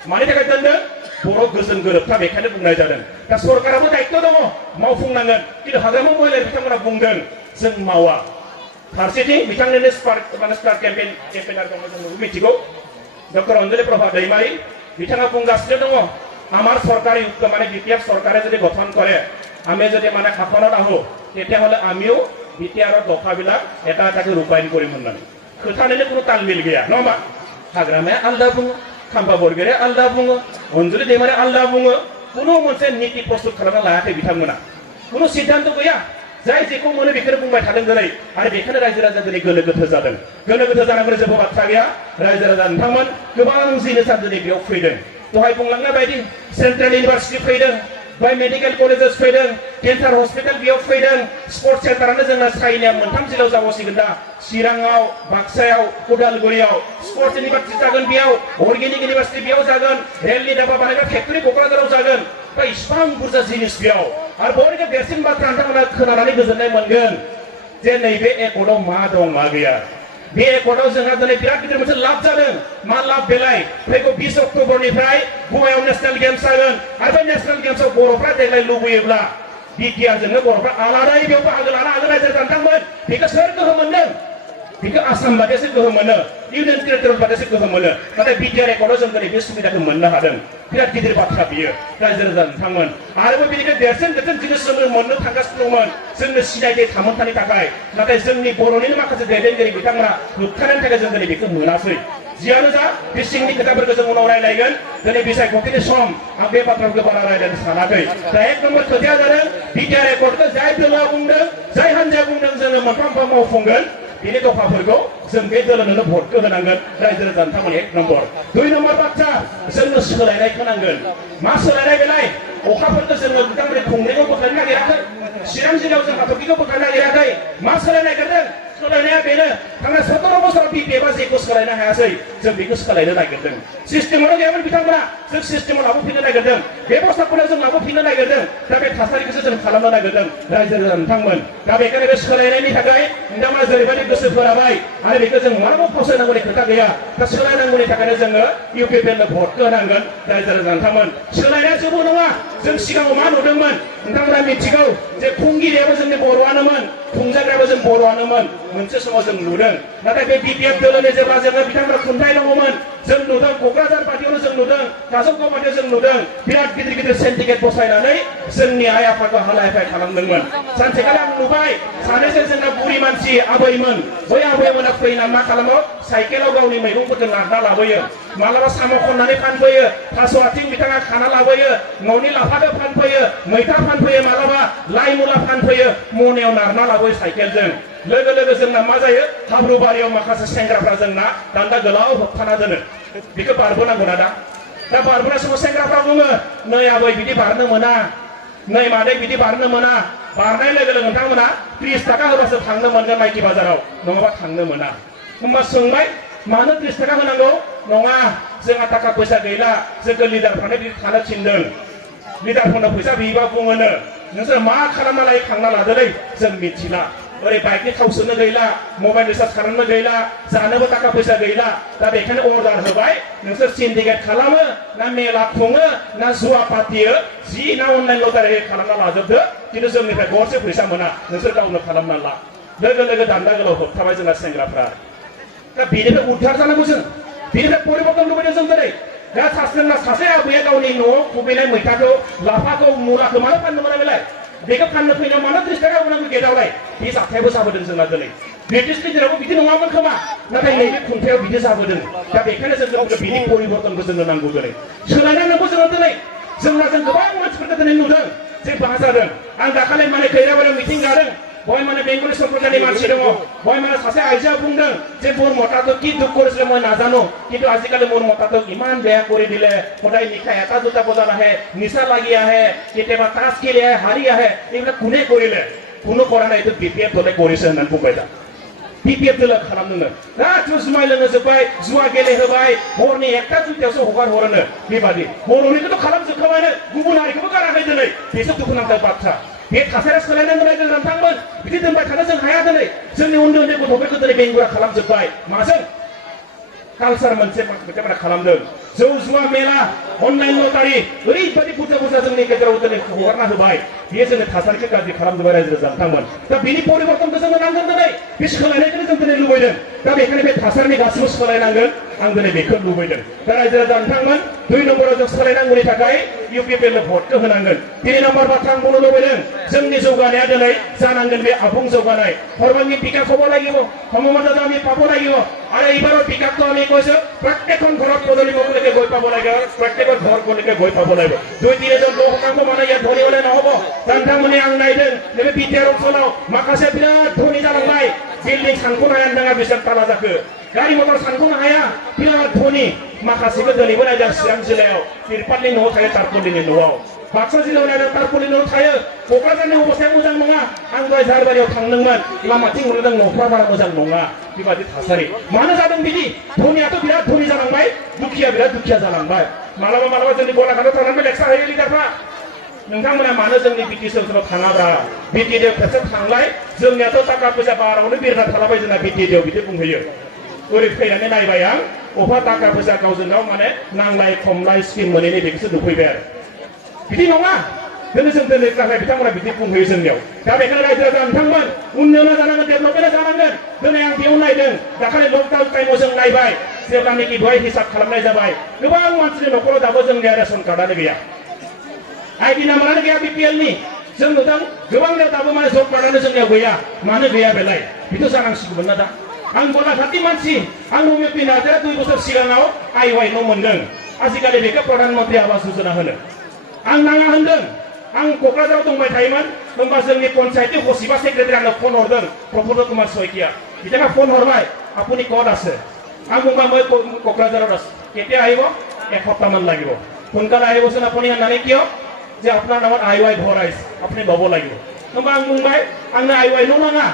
मानि थाखाय दोनदों बर' गोजोन गोरोबथा बेखायनो बुंनाय जादों दा सरकाराबो दायित्व दङ मावफुंनांगोन खिन्थु हाग्रामा महिला बिथांमोना बुंदों जों मावा फारसेथिं बिथांनिनो स्टार केम्पेइनार दङ जों मिथिगौ डक्टर अञ्जलि प्रभा दैमारी बिथाङा बुंगासिनो दङ আমাৰ চৰকাৰী মানে বিটিআৰ চৰকাৰে যদি গঠন কৰে আমি যদি মানে শাসনত আহো তেতিয়াহ'লে আমিও বিটিআৰৰ দফাবিলাক এটা এটাকৈ ৰূপায়ণ কৰিম होननानै खोथानिनो কোনো तालमिल गैया नङा होमबा हाग्रामाया आलदा बुङो खाम्फा बरगयारिया आलदा बुङो अञ्जलि दैमारिया आलदा बुङो कुनु मोनसे नीति प्रस्तुत खालामना लायाखै बिथांमोना कुनु सिद्धान्त गैया जाय जेखौ मोनो बेखौनो बुंबाय थादों दिनै आरो बेखौनो रायजो राजा दिनै गोनो गोथो जादों गोनो गोथो जानांगौ जेबो बाथ्रा गैया रायजो राजा नोंथांमोन गोबां जिनिसा दिनै बेयाव फैदों दहाय बुंलांनाय बायदि सेन्ट्रेल इउनिभार्सिटि फैदों बाय मेडिकेल कलेजेस फैदों केन्सार हस्पिटाल बेयाव फैदों स्पर्ट्स सेन्टारानो जोंना चाइनाया मोनथाम जिल्लायाव जाबावसिगोन दा चिराङाव बाक्सायाव उदालगुरियाव स्पर्ट्स इउनिभार्सिटि जागोन बेयाव अर्गेनिक इउनिभार्सिटि बेयाव जागोन रेलनि दाबा बानायग्रा फेक्टरि क'क्राझाराव जागोन बा इसिबां बुरजा जिनिस बेयाव आरो बयनिख्रुइ देरसिन बाथ्रा नोंथांमोना खोनानानै गोजोननाय मोनगोन जे नैबे एकर्डआव मा दं मा गैया बे एकर्डआव जोंहा दिनै बिराद गिदिर मोनसे लाब जादों मा लाब बेलाय फैगौ 20 अक्ट'बरनिफ्राय गवायाव नेशनेल गेम्स जागोन आरो बे नेशनेल गेम्सआव बर'फ्रा देग्लाय लुबैयोब्ला बिटिआरजोंनो बर'फ्रा आलादायै बेयाव बाहागो लानो हागोन रायजो राजाफोर बेखौ सोर गोहो मोनदों बेखौ आसाम बादिसो गोहो मोनो इउनियन टेरिटरि बादिसो गोहो मोनो नाथाय बिटिआर एकर्डआव जों दिनै बे सुबिदाखौ मोननो हादों बिराद गिदिर बाथ्रा बियो रायजो राजा नोंथांमोन आरोबो बेनिफ्राय देरसिन जिनिस जोङो मोननो थांगासिनो दंमोन जोंनो सिनायथि थामोनथानि थाखाय नाथाय जोंनि बर'निनो माखासे दैदेनगिरि बिथांमोना होबथानायनि थाखाय जों दिनै बेखौ मोनासै जियानो जा बे सिंनि खोथाफोरखौ जों उनाव रायलायगोन दिनै बिसायख'थिनि सम आं बे बाथ्राखौ बारा रायलायनो सानाखै दा एक नम्बर खोथाया जादों बिटिआर एकर्डखौ जाय दोलोआ बुंदों जाय हान्जाया बुंदों जोङो मोनफा मावफुंगोन बिनि दफाफोरखौ जों बे दोलोनो भटखौ होनांगोन रायजो राजा नोंथांमोन एक नम्बर 2 नम्बर बाथ्रा जोंनो सोलायनायखौ नांगोन मा सोलायनाय बेलाय अखाफोरखौ जोङो नोंथांमोननि खुंनायखौ बोखारनो नागिराखै चिरां जिल्लायाव जों हाथरखिखौ बोखारनो नागिराखै मा सोलायनो नागिरदों सोलायनाया बेनो थांनाय 17 बोसोराव बिपिएफआ जेखौ सोलायनो हायासै जों बेखौ सोलायनो नागिरदों सिस्टेमावनो गैयामोन बिथांमोना जों सिस्टेमाव लाबोफिननो नागिरदों बेबस्थाखौनो जों लाबोफिननो नागिरदों दा बे थासारिखौसो जों खालामनो नागिरदों रायजो राजा नोंथांमोन दा बेखायनो बे सोलायनायनि थाखाय नोंथांमोना जेरैबायदि गोसो फोराबाय आरो बेखौ जों माराबो फावसायनांगौनि खोथा गैया दा सोलायनांगौनि थाखायनो जोङो इउपिपिएलनो भटखौ होनांगोन रायजो राजा नोंथांमोन सोलायनाया जेबो नङा जों सिगाङाव मा नुदोंमोन नोंथांमोना मिथिगौ जे खुंगिरियाबो जोंनि बर'आनोमोन खुंजाग्रायाबो जों बर'आनोमोन मोनसे समाव जों नुदों नाथाय बे बिपिएफ दोलोनि जेब्ला जोङो बिथांमोना खुंथाय दङमोन जों नुदों क'क्राझार बादियावनो जों नुदों काजलगाव बादियाव जों नुदों बिराद गिदिर गिदिर सिन्डिकेट बसायनानै जोंनि आइ आफाखौ हालाय हाफाय खालामदोंमोन सानसेखालि आं नुबाय सानैसो जोंना बुरि मानसि आबैमोन बै आबैमोना फैना मा खालामो साइकेलाव गावनि मैगंफोरखौ लांना लाबोयो मालाबा साम' खननानै फानफैयो थास' आथिं बिथाङा खाना लाबोयो न'नि लाफाखौ फानफैयो मैथा फानफैयो मालाबा लाइ मुला फानफैयो मनायाव नारना लाबोयो साइकेलजों लोगो लोगो जोंना मा जायो हाब्रुबारियाव माखासे सेंग्राफ्रा जोंना दान्दा गोलाव होबथाना दोनो बेखौ बारबोनांगौ ना दा बारबोनाय समाव सेंग्राफ्रा बुङो नै आबै बिदि बारनो मोना नै मादै बिदि बारनो मोना बारनाय लोगो लोगो नोंथांमोना 30 थाखा होबासो थांनो मोनगोन माइखि बाजाराव नङाबा थांनो मोना होमबा सोंबाय मानो 30 थाखा होनांगौ नङा जोंहा थाखा फैसा गैला जोंखौ लिडारफ्रानो बिदि थानो थिनदों लिडारफोरनो फैसा बियोबा बुङोनो नोंसोर मा खालामना लायो खांना लादोलै जों मिथिला ओरै बाइकनि थाव सोनो गैला मबाइल रिचार्ज खालामनो गैला जानोबो थाखा फैसा गैला दा बेखायनो अर्डार होबाय नोंसोर सिन्डिकेट खालामो ना मेला खुङो ना जुवा पातियो जि ना अनलाइन लटारि खालामना लाजोबदो खिन्थु जोंनिफ्राय गरसे फैसा मोना नोंसोर गावनो खालामना ला लोगो लोगो दान्दा गोलाव होबथाबाय जोंना सेंग्राफ्रा दा बेनिफ्राय उद्धार जानांगौ जों बेनिफ्राय परिबर्तन लुबैदों जों दिनै दा सासे आबैया गावनि न'आव खुबैनाय मैथाखौ लाफाखौ मुलाखौ मानो फाननो मोना बेलाय बेखौ फाननो फैनायाव मानो 30 थाखा होनांगौ गेटआवलाय बे जाथायाबो जाबोदों जोंना दिनै ब्रिटिशनि दिनावबो बिदि नङामोन खोमा नाथाय नैबे खुंथायाव बिदि जाबोदों दा बेखायनो जों बिनि परिबर्तनखौ जोंनो नांगौ दिनै सोलायनाय नांगौ जोङो दिनै जोंना जों गोबां मानसिफोरखौ दिनै नुदों जे बाहा जादों आं दाखालि माने खैराबारियाव मिटिं जादों बय माने बेंगली सम्प्रदायनि मानसि दङ बय माने सासे आइजोआ बुंदों जे मोर मताটো কি দুখ কৰিছিলে মই নাজানো কিন্তু আজিকালি মোৰ মতাটো ইমান বেয়া কৰি দিলে সদায় নিশা এটা দুটা বজাত আহে নিচা লাগি আহে কেতিয়াবা তাচ খেলি আহে হাৰি আহে এইবিলাক কোনে কৰিলে কোনো কৰা নাই এইটো বিপিএফ দলে কৰিছে होननानै बुंबाय दा बिपिएफ दला खालामदोंनो गासिबो जुमाय लोंहोजोब्बाय जुवा गेलेहोबाय हरनि 1टा 2टायावसो हगार हरोनो बेबादि बर'निखौथ' खालामजोबखाबायनो गुबुन हारिखौबो गाराखै दिनै बेसो दुखुनांथाव बाथ्रा बे थासारिया सोलायनांगौ रायजो नोंथांमोन बिदि दोनबाय थानो जों हाया दिनै जोंनि उन्दै उन्दै गथ'फोरखौ दिनै बेंगुरा खालामजोब्बाय माजों कालचार मोनसे बिथांमोना खालामदों जौ जुवा मेला अनलाइन लटारि ओरैबायदि बुरजा बुरजा जोंनि गेजेराव दिनै हगारना होबाय बेयो जोंनि थासारिखौ गाज्रि खालामजोब्बाय रायजो नोंथांमोन दा बिनि परिबर्तनखौ जोंनो नांगोन दिनै बे सोलायनायखौनो जों दिनै लुबैदों दा बेखायनो बे थासारिनि गासिबो सोलायनांगोन आं दिनै बेखौ लुबैदों दा रायजो राजा नोंथांमोन 2 नम्बराव जों सोलायनांगौनि थाखाय इउपिपिएलनो भटखौ होनांगोन 3 नम्बर बाथ्रा आं बुंनो लुबैदों जोंनि जौगानाया दिनै जानांगोन बे आबुं जौगानाय সর্বাঙ্গীন বিকাশ হ'ব লাগিব সমমৰ্যাদা আমি পাব লাগিব আৰু এইবাৰৰ বিকাশটো আমি কৈছো প্ৰত্যেকখন ঘৰত পদলি মুখলৈকে গৈ পাব লাগিব প্ৰত্যেকৰ ঘৰলৈকে গৈ পাব লাগিব 2-3 জন লোক শতাংশ মানে ইয়াত ধনী হলে নহ'ব नोंथांमोननि आं नायदों नैबे बिटिआर ओनसोलाव माखासे बिराद धनी जालांबाय बिल्डिं सानख'नो हाया नोंथाङा बेसेबां ताला जाखो गारि मटर सानख'नो हाया बिराद धनी माखासेखौ दिनैबो नायदों चिरां जिल्लायाव तिरपालनि न'आव थायो तारपलिनि न'आव बाक्सा जिल्लायाव नायदों तारपलिनि न'आव थायो क'क्राझारनि अबस्थाया मोजां नङा आं दहाय झारबारियाव थांदोंमोन लामाथिं नुदों न'फ्रा बारा मोजां नङा बेबादि थासारि मानो जादों बिदि धनीयाथ' बिराद धनी जालांबाय दुखिया बिराद दुखिया जालांबाय मालाबा मालाबा जोंनि गलाघाटआव थांनानै लेक्सार होयो लिडारफ्रा नोंथांमोना मानो जोंनि बिटिसि ओनसोलाव थाङाब्रा बिटिडिआव खेबसे थांलाय जोंनियाथ' थाखा फैसा बारावनो बिरना थालाबाय जोंना बिटिडिआव बिदि बुंहैयो ओरै फैनानै नायबाय आं अफा थाखा फैसा गावजों गाव माने नांलाय खमलाय स्किम मोनैनि बेखौसो नुफैबाय आरो बिदि नङा दिनै जों दिनै थाखाय बिथांमोना बिदि बुंहैयो जोंनियाव दा बेखायनो रायजो राजा नोंथांमोन उन्नयना जानांगोन डेभेलपमेन्टआ जानांगोन दिनै आं बेयाव नायदों दाखालि लकडाउन टाइमाव जों नायबाय जेब्लानोखि दहाय हिसाब खालामनाय जाबाय गोबां मानसिनि न'खराव दाबो जोंनिया रेसन कार्डआनो गैया आईडी नाम्बारानो गैया बिपिएलनि जों नुदों गोबांनियाव दाबो माने जब कार्डआनो जोंनियाव गैया मानो गैया बेलाय बेथ' जानांसिगौमोन ना दा आं गलाघाटनि मानसि आं नमिति नार्जारिया 2 बोसोर सिगाङाव आईवाय न' मोनदों आजिखालि बेखौ प्रधान मन्त्रि आवास योजना होनो आं नाङा होनदों आं क'क्राझाराव दंबाय थायोमोन होमबा जोंनि पन्चायतनि हसिबा सेक्रेटारि आंनो फन हरदों प्रफुल्ल कुमार शइकिया बिथाङा फन हरबाय আপুনি ক'ত আছে आं बुंबाय মই क'क्राझाराव আছো কেতিয়া আহিব এসপ্তাহমান লাগিব সোনকালে আহিবচোন আপুনি होननानै কিয় যে আপনার নামত আইওয়াই ঘর আইছে আপনি লব লাগিব होमबा आं बुंबाय आंनो आईवाय न' नाङा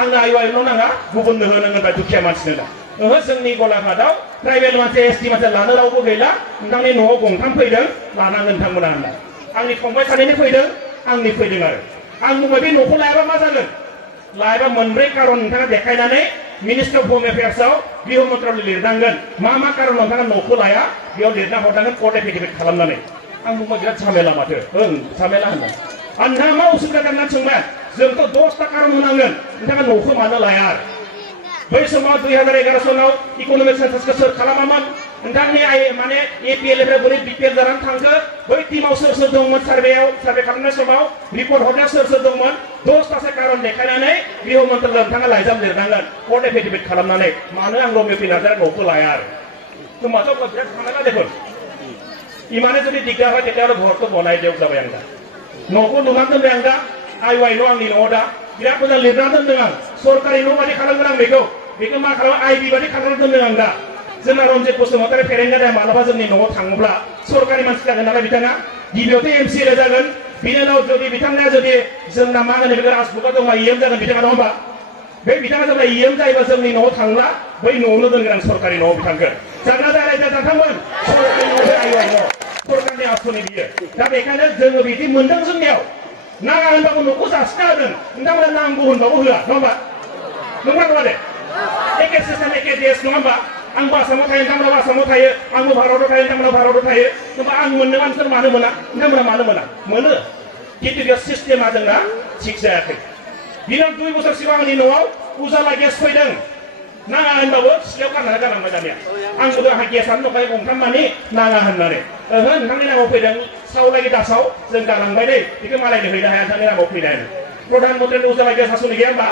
आंनो आईवाय न' नाङा गुबुननो होनांगोन बाय दुखिया मानसिनो ओहो जोंनि गलाघाटआव ट्राइबेल मानसि एसटि मानसि लानो रावबो गैला नोंथांनि न'आव गंथाम फैदों लानांगोन नोंथांमोना होनना आंनि फंबाय सानैनि फैदों आंनि फैदों आरो आं बुंबाय बे न'खौ लायाबा मा जागोन लायाबा मोनब्रै कारन नोंथाङा देखायनानै मिनिस्टार अफ होम एफेयार्सआव गृह मन्त्रालय लिरनांगोन मा मा कारन नोंथाङा न'खौ लाया बेयाव लिरना हरनांगोन कर्ट एफिडेभिट खालामनानै आं बुंबाय बिराद झामेला माथो ओं झामेला होनना आं नोंथाङा मा उसुबिदा जानानै सोंबाय जोंथ' 10टा कारन होनांगोन नोंथाङा न'खौ मानो लाया बै समाव 2011 सनाव इक'नमिक सेन्सासखौ सोर खालामामोन नोंथांनि माने APL निफ्राय बोरै BPL जानानै थांखो बै टीमाव सोर सोर दंमोन सार्भे खालामनाय समाव रिपर्ट हरनायाव सोर सोर दंमोन 10तासो कारन देखायनानै गृह मन्थ्रिनो नोंथाङा लाइजाम लिरनांगोन कर्ट एफिडेविट खालामनानै मानो आं रमेश नार्जारि न'खौ लाया आरो होमबाथ' बिराद खामानिया देखुन इमाने जुदि दिगदार হয় তেতিয়াহ'লে ঘৰটো বনাই দিয়ক जाबाय आं दा न'खौ लुनानै दोनबाय आं दा IY न' आंनि न'आव दा बिराद मोजां लिरनानै दोनदों आं सरकारि न' बादि खालामगोन आं बेखौ मा खालामो IB बादि खालामनानै दोनदों आं दा जोंना रन्जित बसुमतारी फेरेंगाया मालाबा जोंनि न'आव थाङोब्ला सरकारि मानसि जागोन नालाय बिथाङा गिबियावथ' MCLA जागोन बिनि उनाव जुदि बिथाङा जुदि जोंना मा होनो बेखौ राजभोगआ दङ EM जागोन बिथाङा नङा होमबा बे बिथाङा जेब्ला EM जायोबा जोंनि न'आव थांब्ला बै न'आवनो दोनगोन आं सरकारि न'आव बिथांखौ जाग्रा जालायजा जाथांमोन सरकारि न'आव IY न' सरकारनि आसनि बियो दा बेखायनो जोङो बिदि मोनदों जोंनियाव नाङा होनबाबो न'खौ जासिना होदों नोंथांमोना नांगौ होनबाबो होआ नङा होमबा नंगौना नङा दे एखे सिस्टेम एखे देश नङा होमबा आंबो आसामाव थायो नोंथांमोनाबो आसामाव थायो आंबो भारताव थायो नोंथांमोनाबो भारताव थायो होमबा आं मोननो मानसिफोर मानो मोना नोंथांमोना मानो मोना मोनो खिन्थु बे सिस्टेमा जोंना थिग जायाखै दिनाव 2 बोसोर सिगां आंनि न'आव उजाला गेस फैदों नाङा होनबाबो सिथ्लायाव गारनानै गालांबाय दानिया आंबो आंहा गेसानो दंखायो गंथाम मानि नाङा होननानै ओहो नोंथांनि नामाव फैदों सावलागि दासाव जों गालांबाय दै बेखौ मालायनो हैनो हाया नोंथांनि नामाव फैनाय प्रधान मन्त्रिनि उजाला गेस हासुनि गैया होमबा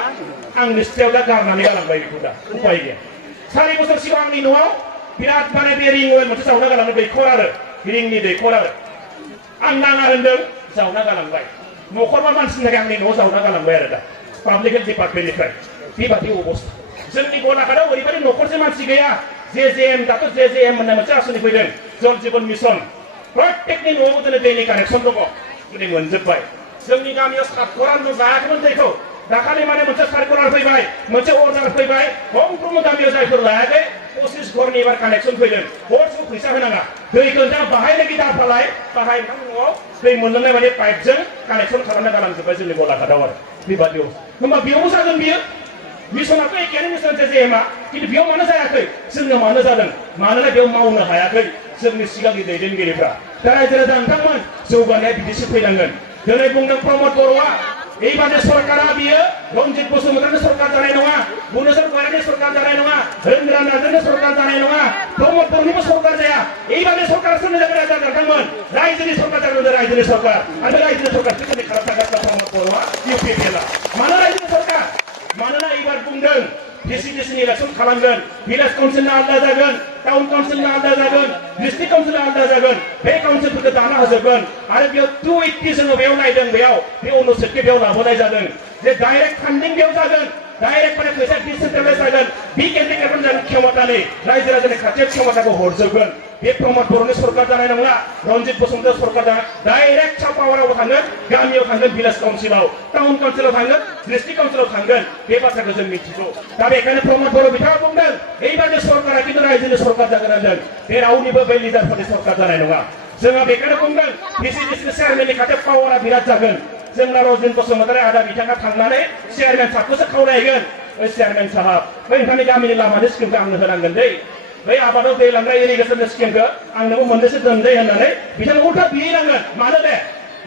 आंनि सिथ्लायाव दा गारनानै गालांबाय बेखौ दा उपाय गैया 4 बोसोर सिगां आंनि न'आव बिराद माने बे रिं अवेल मोनसे जावना गालांनो दैखर आरो रिंनि दैखर आरो आं नाङा होनदों जावना गालांबाय न'खरबा मानसिनि थाखाय आंनि न'आव जावना गालांबाय आरो दा पाब्लिक हेल्थ डिपार्टमेन्टनिफ्राय बेबादि अबस्था जोंनि गलाघाटआव ओरैबायदि न'खरसे मानसि गैया JJM दाथ' JJM होननाय मोनसे आसनि फैदों जल जीवन मिशन प्रत्येकनि न'आवबो दिनै दैनि कानेक्सन दङ दिनै मोनजोब्बाय जोंनि गामियाव सातखरान लायाखैमोन दैखौ दाखालि माने मोनसे सार्कुलार फैबाय मोनसे अर्डार फैबाय गंफ्रोमबो गामियाव जायफोर लायाखै 25 घरनि एबार कानेक्सन फैदों हरसेबो फैसा होनाङा दैखौ नोंथाङा बाहायनो दाफालाय बाहाय नोंथां न'आव दै मोनलोंनाय बायदि पाइपजों कानेक्सन खालामना गालांजोब्बाय जोंनि गलाघाटआव आरो बेबादियाव होमबा बेयावबो जागोन बियो मिशनाथ' एखेयानो मिशन JJMआ खिन्थु बेयाव मानो जायाखै जोंनाव मानो जादों मानोना बेयाव मावनो हायाखै जोंनि सिगांनि दैदेनगिरिफ्रा दा रायजो राजा नोंथांमोन जौगानाया बिदिसो फैनांगोन दिनै बुंदों प्रमद बर'आ এইবারে সরকারা বিয়ে রঞ্জিত বসুমতারি সরকার জানাই নङा ভুবনেশ্বর গয়ানি সরকার জানাই নङा হরেন্দ্র নাথनि সরকার জানাই नङा प्रमद बर'निबो সরকার जाया এইবারে সরকার सोरनि जागोन रायजो नोंथांमोन रायजोनि सरकार जागोन रायजोनि सरकार आरो रायजोनि सरकारखौ दिनै खालामथारगासिनो प्रमद बर'आ UPPLआ मानो रायजोनि सरकार मानोना एबार बुंदों VCDCनि इलेक्सन खालामगोन भिलेज काउन्सिलना आलादा जागोन टाउन काउन्सिलना आलादा जागोन डिस्ट्रिक्ट काउन्सिलना आलादा जागोन बे काउन्सिलफोरखौ दाना होजोबगोन आरो बेयाव 280 जोङो बेयाव नायदों बेयाव बे अनुच्छेदखौ बेयाव लाबोनाय जादों जे डाइरेक्ट फान्डिं बेयाव जागोन डाइरेक्ट माने फैसा डिसेन्ट्रेलाइज जागोन बिग एग्रिकालचार जागोन क्षमतानि रायजो राजानि खाथियाव क्षमताखौ हरजोबगोन बे प्रमद बर'नि सरकार जानाय नङा रन्जित बसुमतारी सरकार जानाय डाइरेक्ट साब पावाराव थांगोन गामियाव थांगोन भिलेज काउन्सिलाव टाउन काउन्सिलाव थांगोन डिस्ट्रिक्ट काउन्सिलाव थांगोन बे बाथ्राखौ जों मिथिगौ दा बेखायनो प्रमद बर' बिथाङा बुंदों এইবারে सरकारा खिन्थु रायजोनि सरकार जागोन होनदों बे रावनिबो बै लिडारफोरनि सरकार जानाय नङा जोंहा बेखायनो बुंदों VCDCनि चेयारमेननि खाथियाव पावारा बिराद जागोन जोंना रन्जित बसुमतारी आदा बिथाङा थांनानै चेयारमेन साहबखौसो खावलायगोन ओइ चेयारमेन साहब बै नोंथांनि गामिनि लामानि स्किमखौ आंनो होनांगोन दै बै आबादाव दै लांग्रा इरिगेसननि स्किमखौ आंनोबो मोननैसो दोनदै होननानै बिथाङा उल्था बिहैनांगोन मानो दे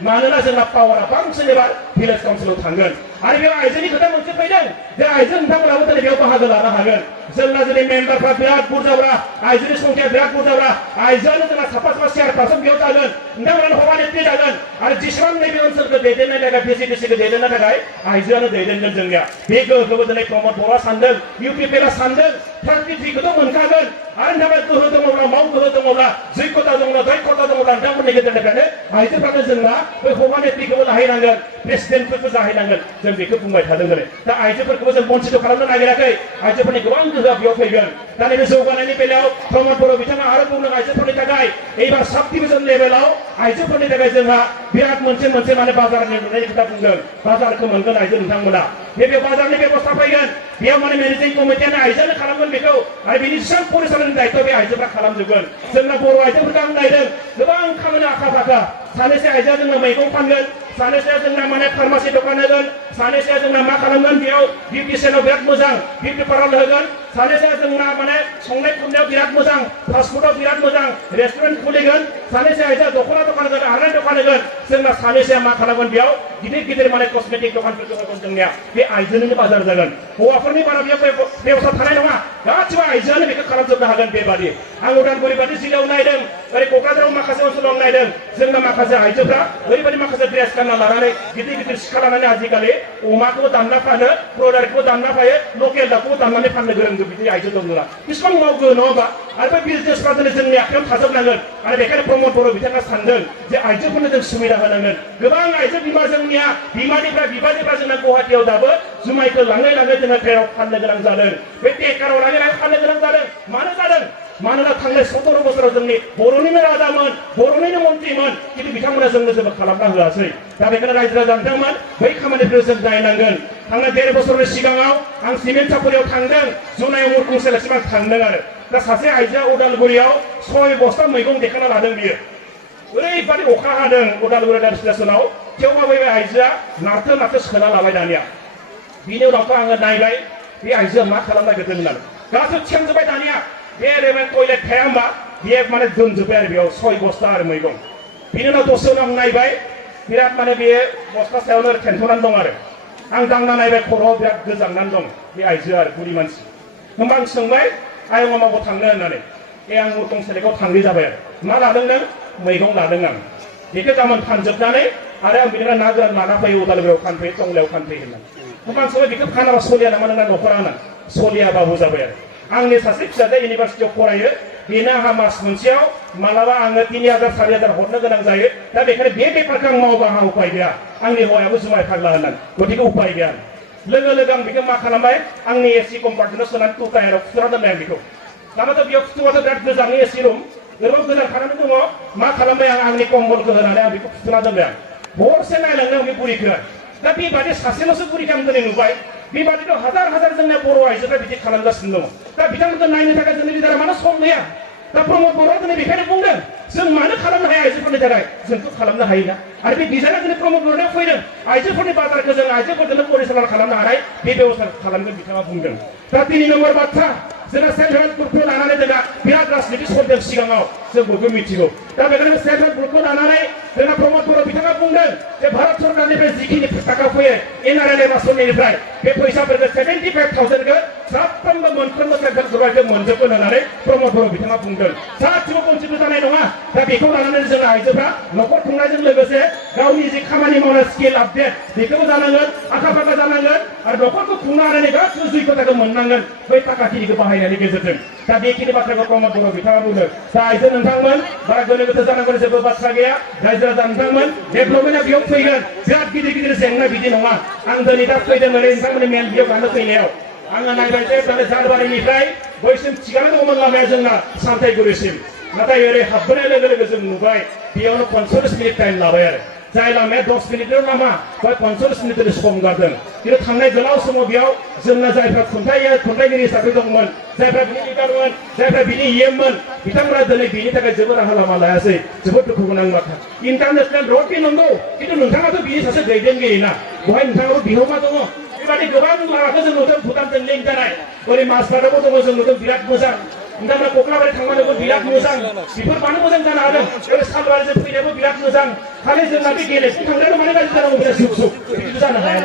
मानोना जोंना पावारा बांसिन एबार भिलेज काउन्सिलाव थांगोन आरो बेयाव आइजोनि खोथा मोनसे फैदों जे आइजो नोंथांमोनाबो दिनै बेयाव बाहागो लानो हागोन जोंना दिनै मेम्बारफ्रा बिराद बुरजाब्रा आइजोनि संख्याया बिराद बुरजाब्रा आइजोआनो जोंना साफा साफा चेयारपारसन बेयाव जागोन नोंथांमोनानो सभानेत्रि जागोन आरो जेसेबां नैबे ओनसोलखौ दैदेननो थाखाय VCDCखौ दैदेननो थाखाय आइजोआनो दैदेनगोन जोंनिया बे गोहोखौबो दिनै प्रमद बर'आ सानदों UPPLआ सानदों 33खौथ' मोनखागोन आरो नोंथाङा गोहो दङब्ला माव गोहो दङब्ला जैगता दङब्ला दैखता दङब्ला नोंथांमोननि गेजेरनिफ्रायनो आइजोफ्रानो जोंना बै सभानेत्रिखौबो लाहैनांगोन प्रेसिडेन्टफोरखौ जाहैनांगोन जों बेखौ बुंबाय थादों दिनै दा आइजोफोरखौबो जों बन्सित खालामनो नागिराखै आइजोफोरनि गोबां गोहोआ बेयाव फैगोन दा नैबे जौगानायनि बेलायाव प्रमद बर' बिथाङा आरो बुंदों आइजोफोरनि थाखाय एबार साब डिभिजन लेभेलाव आइजोफोरनि थाखाय जोंहा बिराद मोनसे माने बाजारनि नुनायनि खोथा बुंदों बाजारखौ मोनगोन आइजो नोंथांमोना बे बाजारनि बेबस्था फैगोन बेयाव माने मेनेजिं कमिटियानो आइजोआनो खालामगोन बेखौ आरो बेनि जेसेबां परिचालननि दायित्व बे आइजोफ्रा खालामजोबगोन जोंना बर' आइजोफोरखौ आं नायदों गोबां खामानि आखा फाखा सानैसो आइजोआ जोंना मैगं फानगोन सानैसोआ जोंना माने फार्मासि दखान होगोन सानैसोआ जोंना मा खालामगोन बेयाव बिउटिशियानाव बिराद मोजां बिउटि पार्लार होगोन सानैसोआ जोंना माने संनाय खुरनायाव बिराद मोजां फास्टफुडआव बिराद मोजां रेस्टुरेन्ट खुलिगोन सानैसो आइजोआ दख'ना दखान होगोन आर'नाइ दखान होगोन जोंना सानैसोआ मा खालामगोन बेयाव गिदिर गिदिर माने कस्मेटिक दखानफोर होगोन जोंनिया बे आइजोनिनो बाजार जागोन हौवाफोरनि बारा बेयाव बेबस्था थानाय नङा गासिबो आइजोआनो बेखौ खालामजोबनो हागोन बेबादि आं उदालगुरि बादि जिल्लायाव नायदों ओरै क'क्राझाराव माखासे ओनसोलाव नायदों जोंना माखासे आइजोफ्रा ओरैबायदि माखासे ड्रेस गानना लानानै गिदिर गिदिर सिखा लानानै आजिखालि अमाखौबो दानना फानो ब्रयलारखौबो दानना फायो लकेल दाउखौबो दाननानै फाननो गोरों बिदि आइजो दं जोंना बेसेबां मावगोन नङा होमबा आरो बे बिजनेसफ्रा दिनै जोंनि आखायाव थाजोबनांगोन आरो बेखायनो प्रमद बर' बिथाङा सानदों जे आइजोफोरनो जों सुबिदा होनांगोन गोबां आइजो बिमा जोंनिया बिमानिफ्राय बिबाजैफ्रा जोंना गुवाहाटियाव दाबो जुमायखौ लाङै लाङै जोङो ट्रेनाव फाननो गोनां जादों बे टेकाराव लाङै लाङै फाननो गोनां जादों मानो जादों मानोना थांनाय 17 बोसोराव जोंनि बर'निनो राजामोन बर'निनो मन्त्रिमोन खिन्थु बिथांमोना जोंनो जेबो खालामना होआसै दा बेखायनो रायजो राजा बिथांमोन बै खामानिखौ जों नायनांगोन थांनाय 1.5 बोसोरनि सिगाङाव आं सिमेन्ट सापरियाव थांदों जुनायाव मुरखुंसेलासिम आं थांदों आरो दा सासे आइजोआ उदालगुरियाव 6 बस्ता मैगं देखायना लादों बियो ओरैबादि अखा हादों उदालगुरि रेल स्टेसनाव थेवबाबो बे आइजोआ नारथो नारथो सोना लाबाय दानिया बिनि उनावथ' आङो नायबाय बे आइजोआ मा खालामनो नागिरदों होननानै गासैबो थिखांजोब्बाय दानिया बे रेलवे टयलेट थाया होमबा बे माने दोनजोब्बाय आरो बेयाव 6 बस्ता आरो मैगं बिनि उनाव दसे उनाव आं नायबाय बिराद माने बे बस्ता सायावनो थेन्थ'नानै दं आरो आं दांना नायबाय खर'आव बिराद गोजांनानै दं बे आइजोआ आरो बुरि मानसि होमबा आं सोंबाय आयं मामाखौ थांनो होननानै आं मुरखं सेलेकाव थांनाय जाबाय आरो मा लादों नों मैगं लादों आं बेखौ गाबोन फानजोबनानै आरो आं बिनिफ्राय ना गोरान लाना फैयो उदालगुरियाव फानफैयो टंलायाव फानफैयो होननानै होमबा आं सोंबाय बेखौ फानाबा सलिया नामा नोंना न'खरा होनना सलियाबाबो जाबाय आरो आंनि सासे फिसाजोआ इउनिभार्सिटियाव फरायो बेनो आंहा मास मोनसेयाव मालाबा आङो 3000 4000 हरनो गोनां जायो दा बेखायनो बे बेफारखौ आं मावोबा आंहा उपाय गैया आंनि हौवायाबो जुमाय फाग्ला होननानै गतिके उपाय गैया लोगो लोगो आं बेखौ मा खालामबाय आंनि एसि कम्पार्टमेन्टआव सोनानै 2 टायाराव फुथुना दोनबाय आं बेखौ दानाथ' बेयाव फुथुबाथ' बिराद गोजाननि एसि रुम गोबां गोजान थानानै दङ मा खालामबाय आं आंनि कम्बलखौ होनानै आं बेखौ फुथुना दोनबाय आं हरसे नायलांदों बे बुरिखौ दा बेबादि सासेल'सो बुरिखौ आं दिनै नुबाय बेबादिथ' हाजार हाजार जोंना बर' आइजोफ्रा बिदि खालामगासिनो दङ दा बिथांमोनखौ नायनो थाखाय जोंनि लिडारा मानो सम गैया दा प्रमद बर'आ दिनै बेखायनो बुंदों जों मानो खालामनो हाया आइजोफोरनि थाखाय जोंथ' खालामनो हायोना आरो बे डिजाइना दिनै प्रमद बर'आ फैदों आइजोफोरनि बाजारखौ जों आइजोफोरजोंनो परिचालना खालामनो हानाय बे बेबस्था खालामगोन बिथाङा बुंदों दा 3 नम्बर बाथ्रा जोंना सेल्फ हेल्प ग्रुपखौ लानानै जोंना बिराद राजनिति सलिदों सिगाङाव जों बयबो मिथिगौ दा बेखायनो सेल्फ हेल्प ग्रुपखौ लानानै जोंना प्रमद बर' बिथाङा बुंदों जे भारत सरकारनिफ्राय जिखिनि थाखा फैयो एनआरएलएम आसनिनिफ्राय बे फैसाफोरखौ 75,000खौ साफ्रोमबो मोनफ्रोमबो सेल्फ हेल्प ग्रुपआ मोनजोबगोन होननानै प्रमद बर' बिथाङा बुंदों जाथिबो बंचित जानाय नङा दा बेखौ लानानै जोंना आइजोफ्रा न'खर खुंनायजों लोगोसे गावनि जि खामानि मावनाय स्किल आपडेट बेखौबो जानांगोन आखा फाखा जानांगोन आरो न'खरखौ खुंनो हानायनि गासिबो जैगथाखौ मोननांगोन बै थाखाखिनिखौ बाहायनायनि गेजेरजों दा बेखिनि बाथ्राखौ प्रमद बर' बिथाङा बुंदों दा आइजो नोंथांमोन बारा गोनो गोथो जानांगौनि जेबो बाथ्रा गैया रायजो राजा नोंथांमोन डेभेलपमेन्टआ बेयाव फैगोन बिराद गिदिर गिदिर जेंना बिदि नङा आं दिनै दा फैदों ओरै नोंथांमोननि मेल बेयाव गानो फैनायाव आङो नायबाय जे जारबारिनिफ्राय बैसिम थिगानो दङमोन लामाया जोंना सामथाइगुरिसिम नाथाय ओरै हाबबोनाय लोगो लोगो जों नुबाय बेयावनो 45 मिनिट टाइम लाबाय आरो जाय लामाया 10 मिनिटल' लामा बा 45 मिनिटनि सम गारदों खिन्थु थांनाय गोलाव समाव बेयाव जोंना जायफ्रा खन्थाइगिरि हिसाबै दंमोन जायफ्रा बिनि लिडारमोन जायफ्रा बिनि इएममोन बिथांमोना दिनै बिनि थाखाय जेबो राहा लामा लायासै जोबोद दुखु गोनां बाथ्रा इन्टारनेसनेल रड बे नंगौ खिन्थु नोंथाङाथ' बिनि सासे दैदेनगिरि ना बेवहाय नोंथाङाबो बिहोमा दङ बेबादि गोबां लामाखौ जों नुदों भुटानजों लिंक जानाय ओरै माजबादावबो दङ जों नुदों बिराद मोजां नोंथांमोना कक्लाबारि थांबानोबो बिराद मोजां बेफोर मानो मोजां जानो हादों ओरै सालबारिजों फैनायाबो बिराद मोजां खालि जोंना बे गेलेफु थांनायानो मानो गाज्रि जानांगौ बिराद जुग जुग बिदि जानो हाया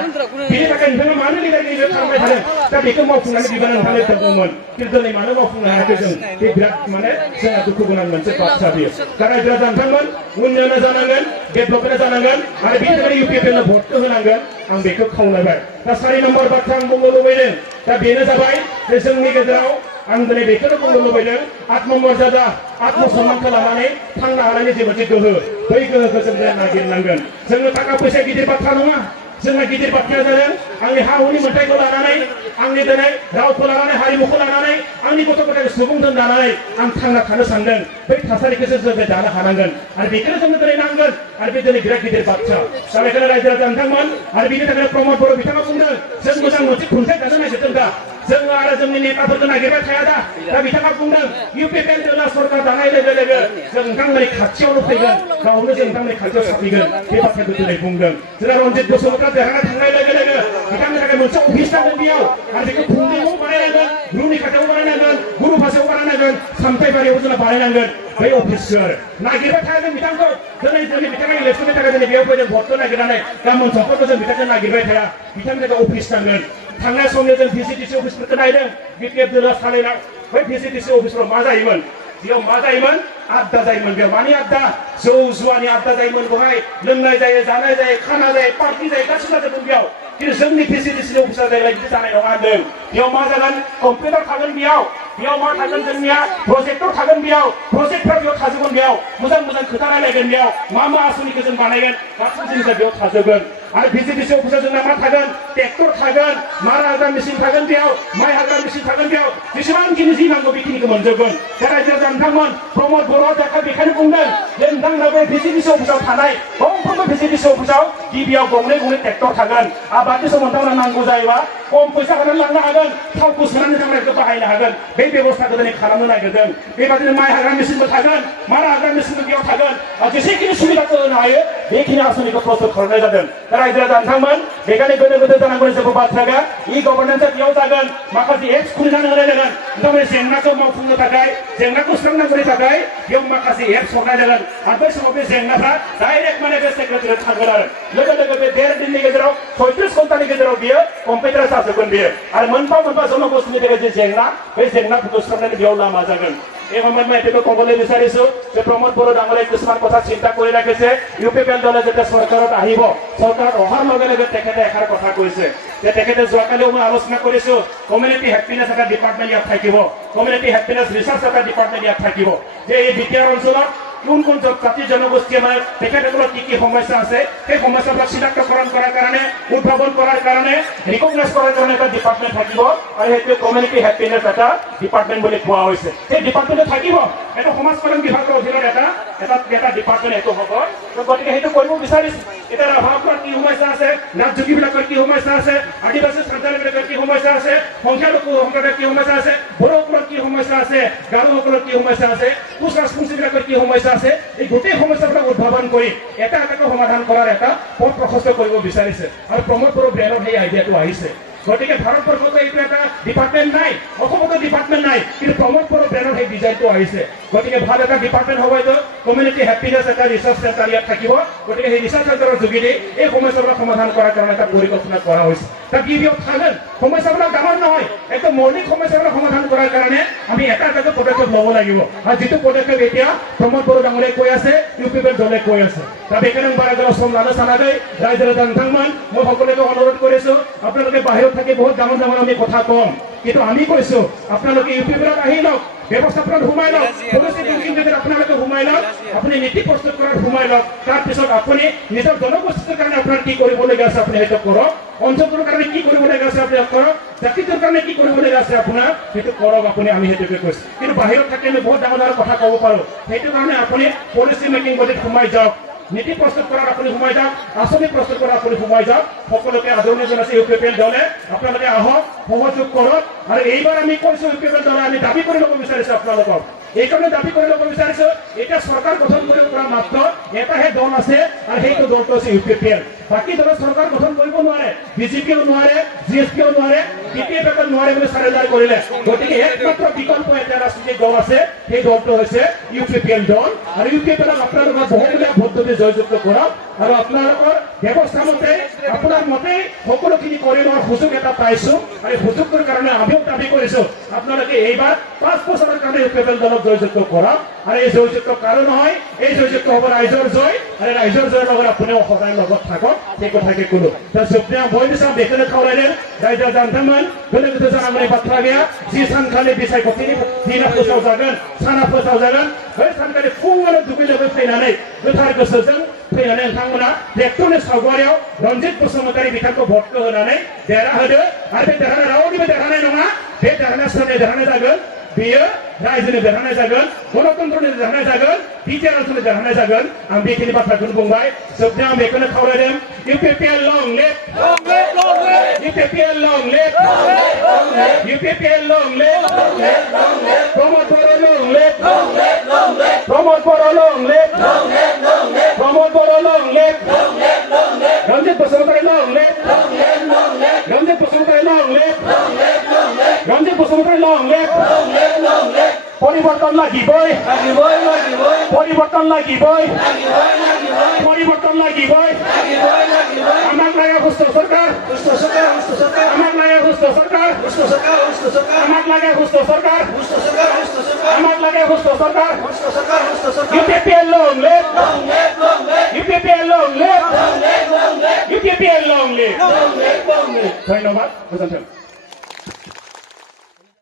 बेनि थाखाय नोंथाङा मानो लिडारगिरि खालामबाय थादों दा बेखौ मावफुंनानै बिबान नोंथांनो दंमोन खिन्थु दिनै मानो मावफुंनो हायाखै जों बे बिराद माने जोंहा दुखु गोनां मोनसे बाथ्रा बियो दा रायजो राजा नोंथांमोन उन्नयना जानांगोन डेभेलपमेन्टआ जानांगोन आरो बिनि थाखाय इउपिएफएलनो भटखौ होनांगोन आं बेखौ खावलायबाय दा 4 नम्बर बाथ्रा आं बुंनो लुबैदों दा बेनो जाबाय जे जोंनि गेजेराव आं दिनै बेखौनो बुंनो लुबैदों आत्ममर्यादा आत्मसन्मानखौ लानानै थांनो हानायनि जे मोनसे गोहो बै गोहोखौ जों नागिरनांगोन जोंनो थाखा फैसा गिदिर बाथ्रा नङा जोंना गिदिर बाथ्राया जादों आंनि हा हुनि मोन्थायखौ लानानै आंनि दिनै रावखौ लानानै हारिमुखौ लानानै आंनि गथ' गथायखौ सुबुंजों दानानै आं थांना थानो सानदों बै थासारिखौसो जों दानो हानांगोन आरो बेखौनो जोंनो दिनै नांगोन आरो बे दिनै बिराद गिदिर बाथ्रा दा बेखायनो रायजो राजा नोंथांमोन आरो बिनि थाखायनो प्रमद बर' बिथाङा बुंदों जों मोजां मोनसे खुंथाय दानो नागिरदों दा जों आरो जोंनि नेताफोरखौ नागिरबाय थाया दा बिथाङा बुंदों इउपिपिएल दला सरकार दानाय लोगो लोगो जों नोंथांमोननि खाथियावनो फैगोन गावनो जों नोंथांमोननि खाथियाव साफैगोन बे बाथ्राखौ दिनै बुंदों जोंहा रन्जित बसुमतारी देरहाना थांनाय लोगो लोगो बिथांनि थाखाय मोनसे अफिस नांगोन बेयाव आरो बेखौ फुंदियाव बानायनांगोन रुनि खाथियाव बानायनांगोन गुरु भाषायाव बानायनांगोन सामथाइबारियाव जोंना बानायनांगोन बै अफिसखौ नागिरबाय थागोन बिथांखौ दिनै जोंनि बिथाङा इलेक्सननि थाखाय दिनै बेयाव फैदों भटखौ नागिरनानै गाबोन समफोरखौ जों बिथांखौ नागिरबाय थाया बिथांनि थाखाय अफिस नांगोन थांनाय समनि जों भिसिडिसि अफिसफोरखौ नायदों बिपिएफ दोला सालायना बै भिसिडिसि अफिसफ्राव मा जायोमोन बेयाव मा जायोमोन आड्डा जायोमोन बेयाव मानि आड्डा जौ जुवानि आड्डा जायोमोन बेवहाय लोंनाय जायो जानाय जायो खाना जायो पार्टि जायो गासिबो जाजोबोन बेयाव खिन्थु जोंनि भिसिडिसि अफिसार जायगायाव बिदि जानाय नङा होनदों बेयाव मा जागोन कम्पिउटार थागोन बेयाव मा थागोन जोंनिया प्रजेक्टर थागोन बेयाव प्रजेक्टफ्रा बेयाव थाजोबगोन बेयाव मोजां मोजां खोथा रायलायगोन बेयाव मा आसनिखौ जों बानायगोन गासैबो जिनिसा बेयाव थाजोबगोन आरो भिसिडिसि अफिसाव जोंना मा थागोन ट्रेक्टर थागोन मारा हाग्रा मेसिन थागोन बेयाव माइ हाग्रा मेसिन थागोन बेयाव जेसेबांखिनि जि नांगौ बेखिनिखौ मोनजोबगोन दा रायजो राजा नोंथांमोन प्रमद बर' देखा बेखायनो बुंदों जे नोंथांमोना बे भिसिडिसि अफिसाव थानाय गंफ्रोमबो भिसिडिसि अफिसाव गिबियाव गंनै ट्रेक्टर थागोन आबादनि समाव नोंथांमोना नांगौ जायोबा खम फैसा होनानै लांनो हागोन थावखौ सोनानै नोंथांमोना बाहायनो हागोन बे बेबस्थाखौ दिनै खालामनो नागिरदों बेबादिनो माइ हाग्रा मेसिनबो थागोन मारा हाग्रा मेसिनबो बेयाव थागोन आरो जेसेखिनि सुबिदाखौ होनो हायो बेखिनि आसनिखौ प्रस्तुत खालामनाय जादों दा रायजो राजा नोंथांमोन बेखायनो गोदो गोदो जानांगौ जेबो बाथ्रा गैया इ गभर्नेन्सआ बेयाव जागोन माखासे एप्स खुलिनानै होनाय जागोन नोंथांमोननि जेंनाखौ मावफुंनो थाखाय जेंनाखौ सुस्रांनांगौनि थाखाय बेयाव माखासे एप्स हरनाय जागोन आरो बै समाव बे जेंनाफ्रा डाइरेक्ट माने बे सेक्रेटारियाव थांगोन आरो लोगो लोगो बे 1.5 दिननि गेजेराव 36 घन्टानि गेजेराव बियो कम्पिउटार जाजोबगोन बियो आरो मोनफा जनगोष्ठीनि थाखाय जे जेंना बै जेंनाफोरखौ सुस्रांनानै बेयाव लामा जागोন এই সময়ত মই এটাকে ক'বলৈ বিচাৰিছো যে প্ৰমোদ বড়ো ডাঙৰীয়াই কিছুমান কথা চিন্তা কৰি ৰাখিছে ইউপিপিএল দলে যেতিয়া চৰকাৰত আহিব চৰকাৰত অহাৰ লগে লগে তেখেতে এষাৰ কথা কৈছে যে তেখেতে যোৱাকালিও মই আলোচনা কৰিছো কমিউনিটি হেপিনেছ এটা ডিপাৰ্টমেণ্ট ইয়াত থাকিব কমিউনিটি হেপিনেছ ৰিচাৰ্চ এটা ডিপাৰ্টমেণ্ট ইয়াত থাকিব যে এই বিটিআৰ অঞ্চলত কোন জাতি জনগোষ্ঠী মানে তেখেতসকলৰ কি সমস্যা আছে সেই সমস্যাবিলাক চিনাক্তকৰণ কৰাৰ কাৰণে উদ্ভাৱন কৰাৰ কাৰণে ৰিকগনাইজ কৰাৰ কাৰণে এটা ডিপাৰ্টমেণ্ট থাকিব আৰু সেইটো কমিউনিটি হেপিনেছ এটা ডিপাৰ্টমেণ্ট বুলি কোৱা হৈছে সেই ডিপাৰ্টমেণ্ট থাকিব এটা সমাজ কল্যাণ বিভাগৰ অধীনত এটা ডিপাৰ্টমেণ্ট এইটো হ'ব গতিকে সেইটো কৰিব বিচাৰিছো এতিয়া ৰাভাসকলৰ কি সমস্যা আছে নাথযোগীবিলাকৰ কি সমস্যা আছে আদিবাসী সন্তানবিলাকৰ কি সমস্যা আছে সংখ্যালঘু সম্প্ৰদায়ৰ কি সমস্যা আছে বড়োসকলৰ কি সমস্যা আছে গাৰোসকলৰ কি সমস্যা আছে কোচ ৰাজবংশীবিলাকৰ কি সমস্যা আছে এই গোটেই সমস্যাবিলাক উদ্ভাৱন কৰি এটাকৈ সমাধান কৰাৰ এটা পথ প্ৰশস্ত কৰিব বিচাৰিছে আৰু প্ৰমোদ বড়ো ব্ৰেণ্ডৰ সেই আইডিয়াটো আহিছে গতিকে ভাৰতবৰ্ষতো এইটো এটা ডিপাৰ্টমেণ্ট নাই অসমতো ডিপাৰ্টমেণ্ট নাই কিন্তু প্ৰমোদ বড়ো ব্ৰেণ্ডৰ সেই ডিজাইনটো আহিছে গতিকে ভাল এটা ডিপাৰ্টমেণ্ট হ'ব এইটো কমিউনিটি হেপিনেছ এটা ৰিচাৰ্চ চেণ্টাৰ ইয়াত থাকিব গতিকে সেই ৰিচাৰ্চ চেণ্টাৰৰ যোগেদি এই সমস্যাবিলাক সমাধান কৰাৰ কাৰণে এটা পৰিকল্পনা কৰা হৈছে তাত বিবিএফ থাকেন সমস্যাবিলাক ডাঙৰ নহয় একদম মৌলিক সমস্যাবিলাক সমাধান কৰাৰ কাৰণে আমি এটা পদক্ষেপ ল'ব লাগিব আৰু যিটো পদক্ষেপ এতিয়া প্ৰমোদ বড়ো ডাঙৰীয়াই কৈ আছে ইউপিপিএল দলে কৈ আছে তা বেকানে বাৰাগলা সম লানো সানাदै ৰাইজৰ নংথাংমান মই সকলোকে অনুৰোধ কৰিছো আপোনালোকে বাহিৰত থাকি বহুত ডাঙৰ আমি কথা কম কিন্তু আমি কৈছো আপোনালোকে ইউপিপিএলত আহি লওক ব্যৱস্থাপনাত সোমাই লওক পলিচি মেকিং যদি আপোনালোকে সোমাই লওক আপুনি নীতি প্ৰস্তুত কৰাত সোমাই লওক তাৰপিছত আপুনি নিজৰ জনগোষ্ঠীৰ কাৰণে আপোনাৰ কি কৰিবলগীয়া আছে আপুনি সেইটো কৰক অঞ্চলটোৰ কাৰণে কি কৰিবলগীয়া আছে আপুনি কৰক জাতিটোৰ কাৰণে কি কৰিবলগীয়া আছে আপোনাৰ সেইটো কৰক আপুনি আমি সেইটোকে কৈছো কিন্তু বাহিৰত থাকি আমি বহুত ডাঙৰ কথা ক'ব পাৰো সেইটো কাৰণে আপুনি পলিচি মেকিং বডিত সোমাই যাওক নীতি প্ৰস্তুত কৰাত আপুনি সোমাই যাওক আঁচনি প্ৰস্তুত কৰাত আপুনি সোমাই যাওক সকলোকে আদৰণি জনাইছে ইউপিপিএল দলে আপোনালোকে আহক সহযোগ কৰক আৰু এইবাৰ আমি কৈছো ইউপিপিএল দলে আমি দাবী কৰি ল'ব বিচাৰিছো আপোনালোকক এইকাৰণে দাবী কৰি ল'ব বিচাৰিছো এতিয়া চৰকাৰ গঠন কৰিব পৰা মাত্ৰ এটাহে দল আছে আৰু সেইটো দলটো হৈছে ইউপিপিএল বাকী দলে চৰকাৰ গঠন কৰিব নোৱাৰে বিজেপিও নোৱাৰে জিএছপিও নোৱাৰে বিপিএফ নোৱাৰে বুলি চাৰেণ্ডাৰ কৰিলে গতিকে একমাত্ৰ বিকল্প এটা ৰাজনৈতিক দল আছে সেই দলটো হৈছে ইউপিপিএল দল আৰু ইউপিপিএলক আপোনালোকৰ বহুমূলীয়া পদ্ধতি জয়যুক্ত কৰক আৰু আপোনালোকৰ ব্যৱস্থা মতে আপোনাৰ মতে সকলোখিনি কৰি লোৱাৰ সুযোগ এটা পাইছো আৰু সুযোগটোৰ কাৰণে আমিও দাবী কৰিছো আপোনালোকে এইবাৰ 5 বছৰৰ কাৰণে ইউপিপিএল দলক জয়যুক্ত কৰক আৰু এই জয়যুক্ত কাৰো নহয় এই জয়যুক্ত হ'ব ৰাইজৰ জয় আৰু ৰাইজৰ জয়ৰ লগত আপুনিও সদায় লগত থাকক সেই কথাকে ক'লো दा जोबनायाव बयबो साम बेखौनो खावलायदों रायजो राजानोंथांमोन गोनो गोथो जानांगौनि बाथ्रा गैया जि सानखालि बिसायख'थिनि दिना फोसावजागोन साना फोसावजागोन बै सानखालि फुङावनो दुगै लोबै फैनानै गोथार गोसोजों फैनानै नोंथांमोना ट्रेक्टरनि सावगारियाव रन्जित बसुमतारी बिथांखौ भटखौ होनानै देरहाहोदो आरो बे देरहानाय रावनिबो देरहानाय नङा बे देरहानाया सोरनि देरहानाय जागोन बेयो रायजोनि देरहानाय जागोन गणतन्त्रनि देरहानाय जागोन बिटिआर ओनसोलनि देरहानाय जागोन आं बेखिनि बाथ्राखौनो बुंबाय जोबनायाव आं बेखौनो खावलायदों इउपिपिएल लं लिभ इउपिपिएल लं लिभ इउपिपिएल लं लिभ प्रमोद बर' लं लिभ प्रमोद बर' लं लिभ प्रमोद बर' लं लिभ रन्जित बसुमतारी लं लिभ रन्जित बसुमतारी लं लिभ रन्जित बसुमतारी लं लिभ परिवर्तन লাগিবই परिवर्तन লাগিবই परिवर्तन লাগিবই আমাক লাগে সুস্থ সরকার আমাক লাগে সুস্থ সরকার আমাক লাগে সুস্থ সরকার আমাক লাগে সুস্থ সরকার UPPL long live UPPL long live UPPL long live ধন্যবাদ।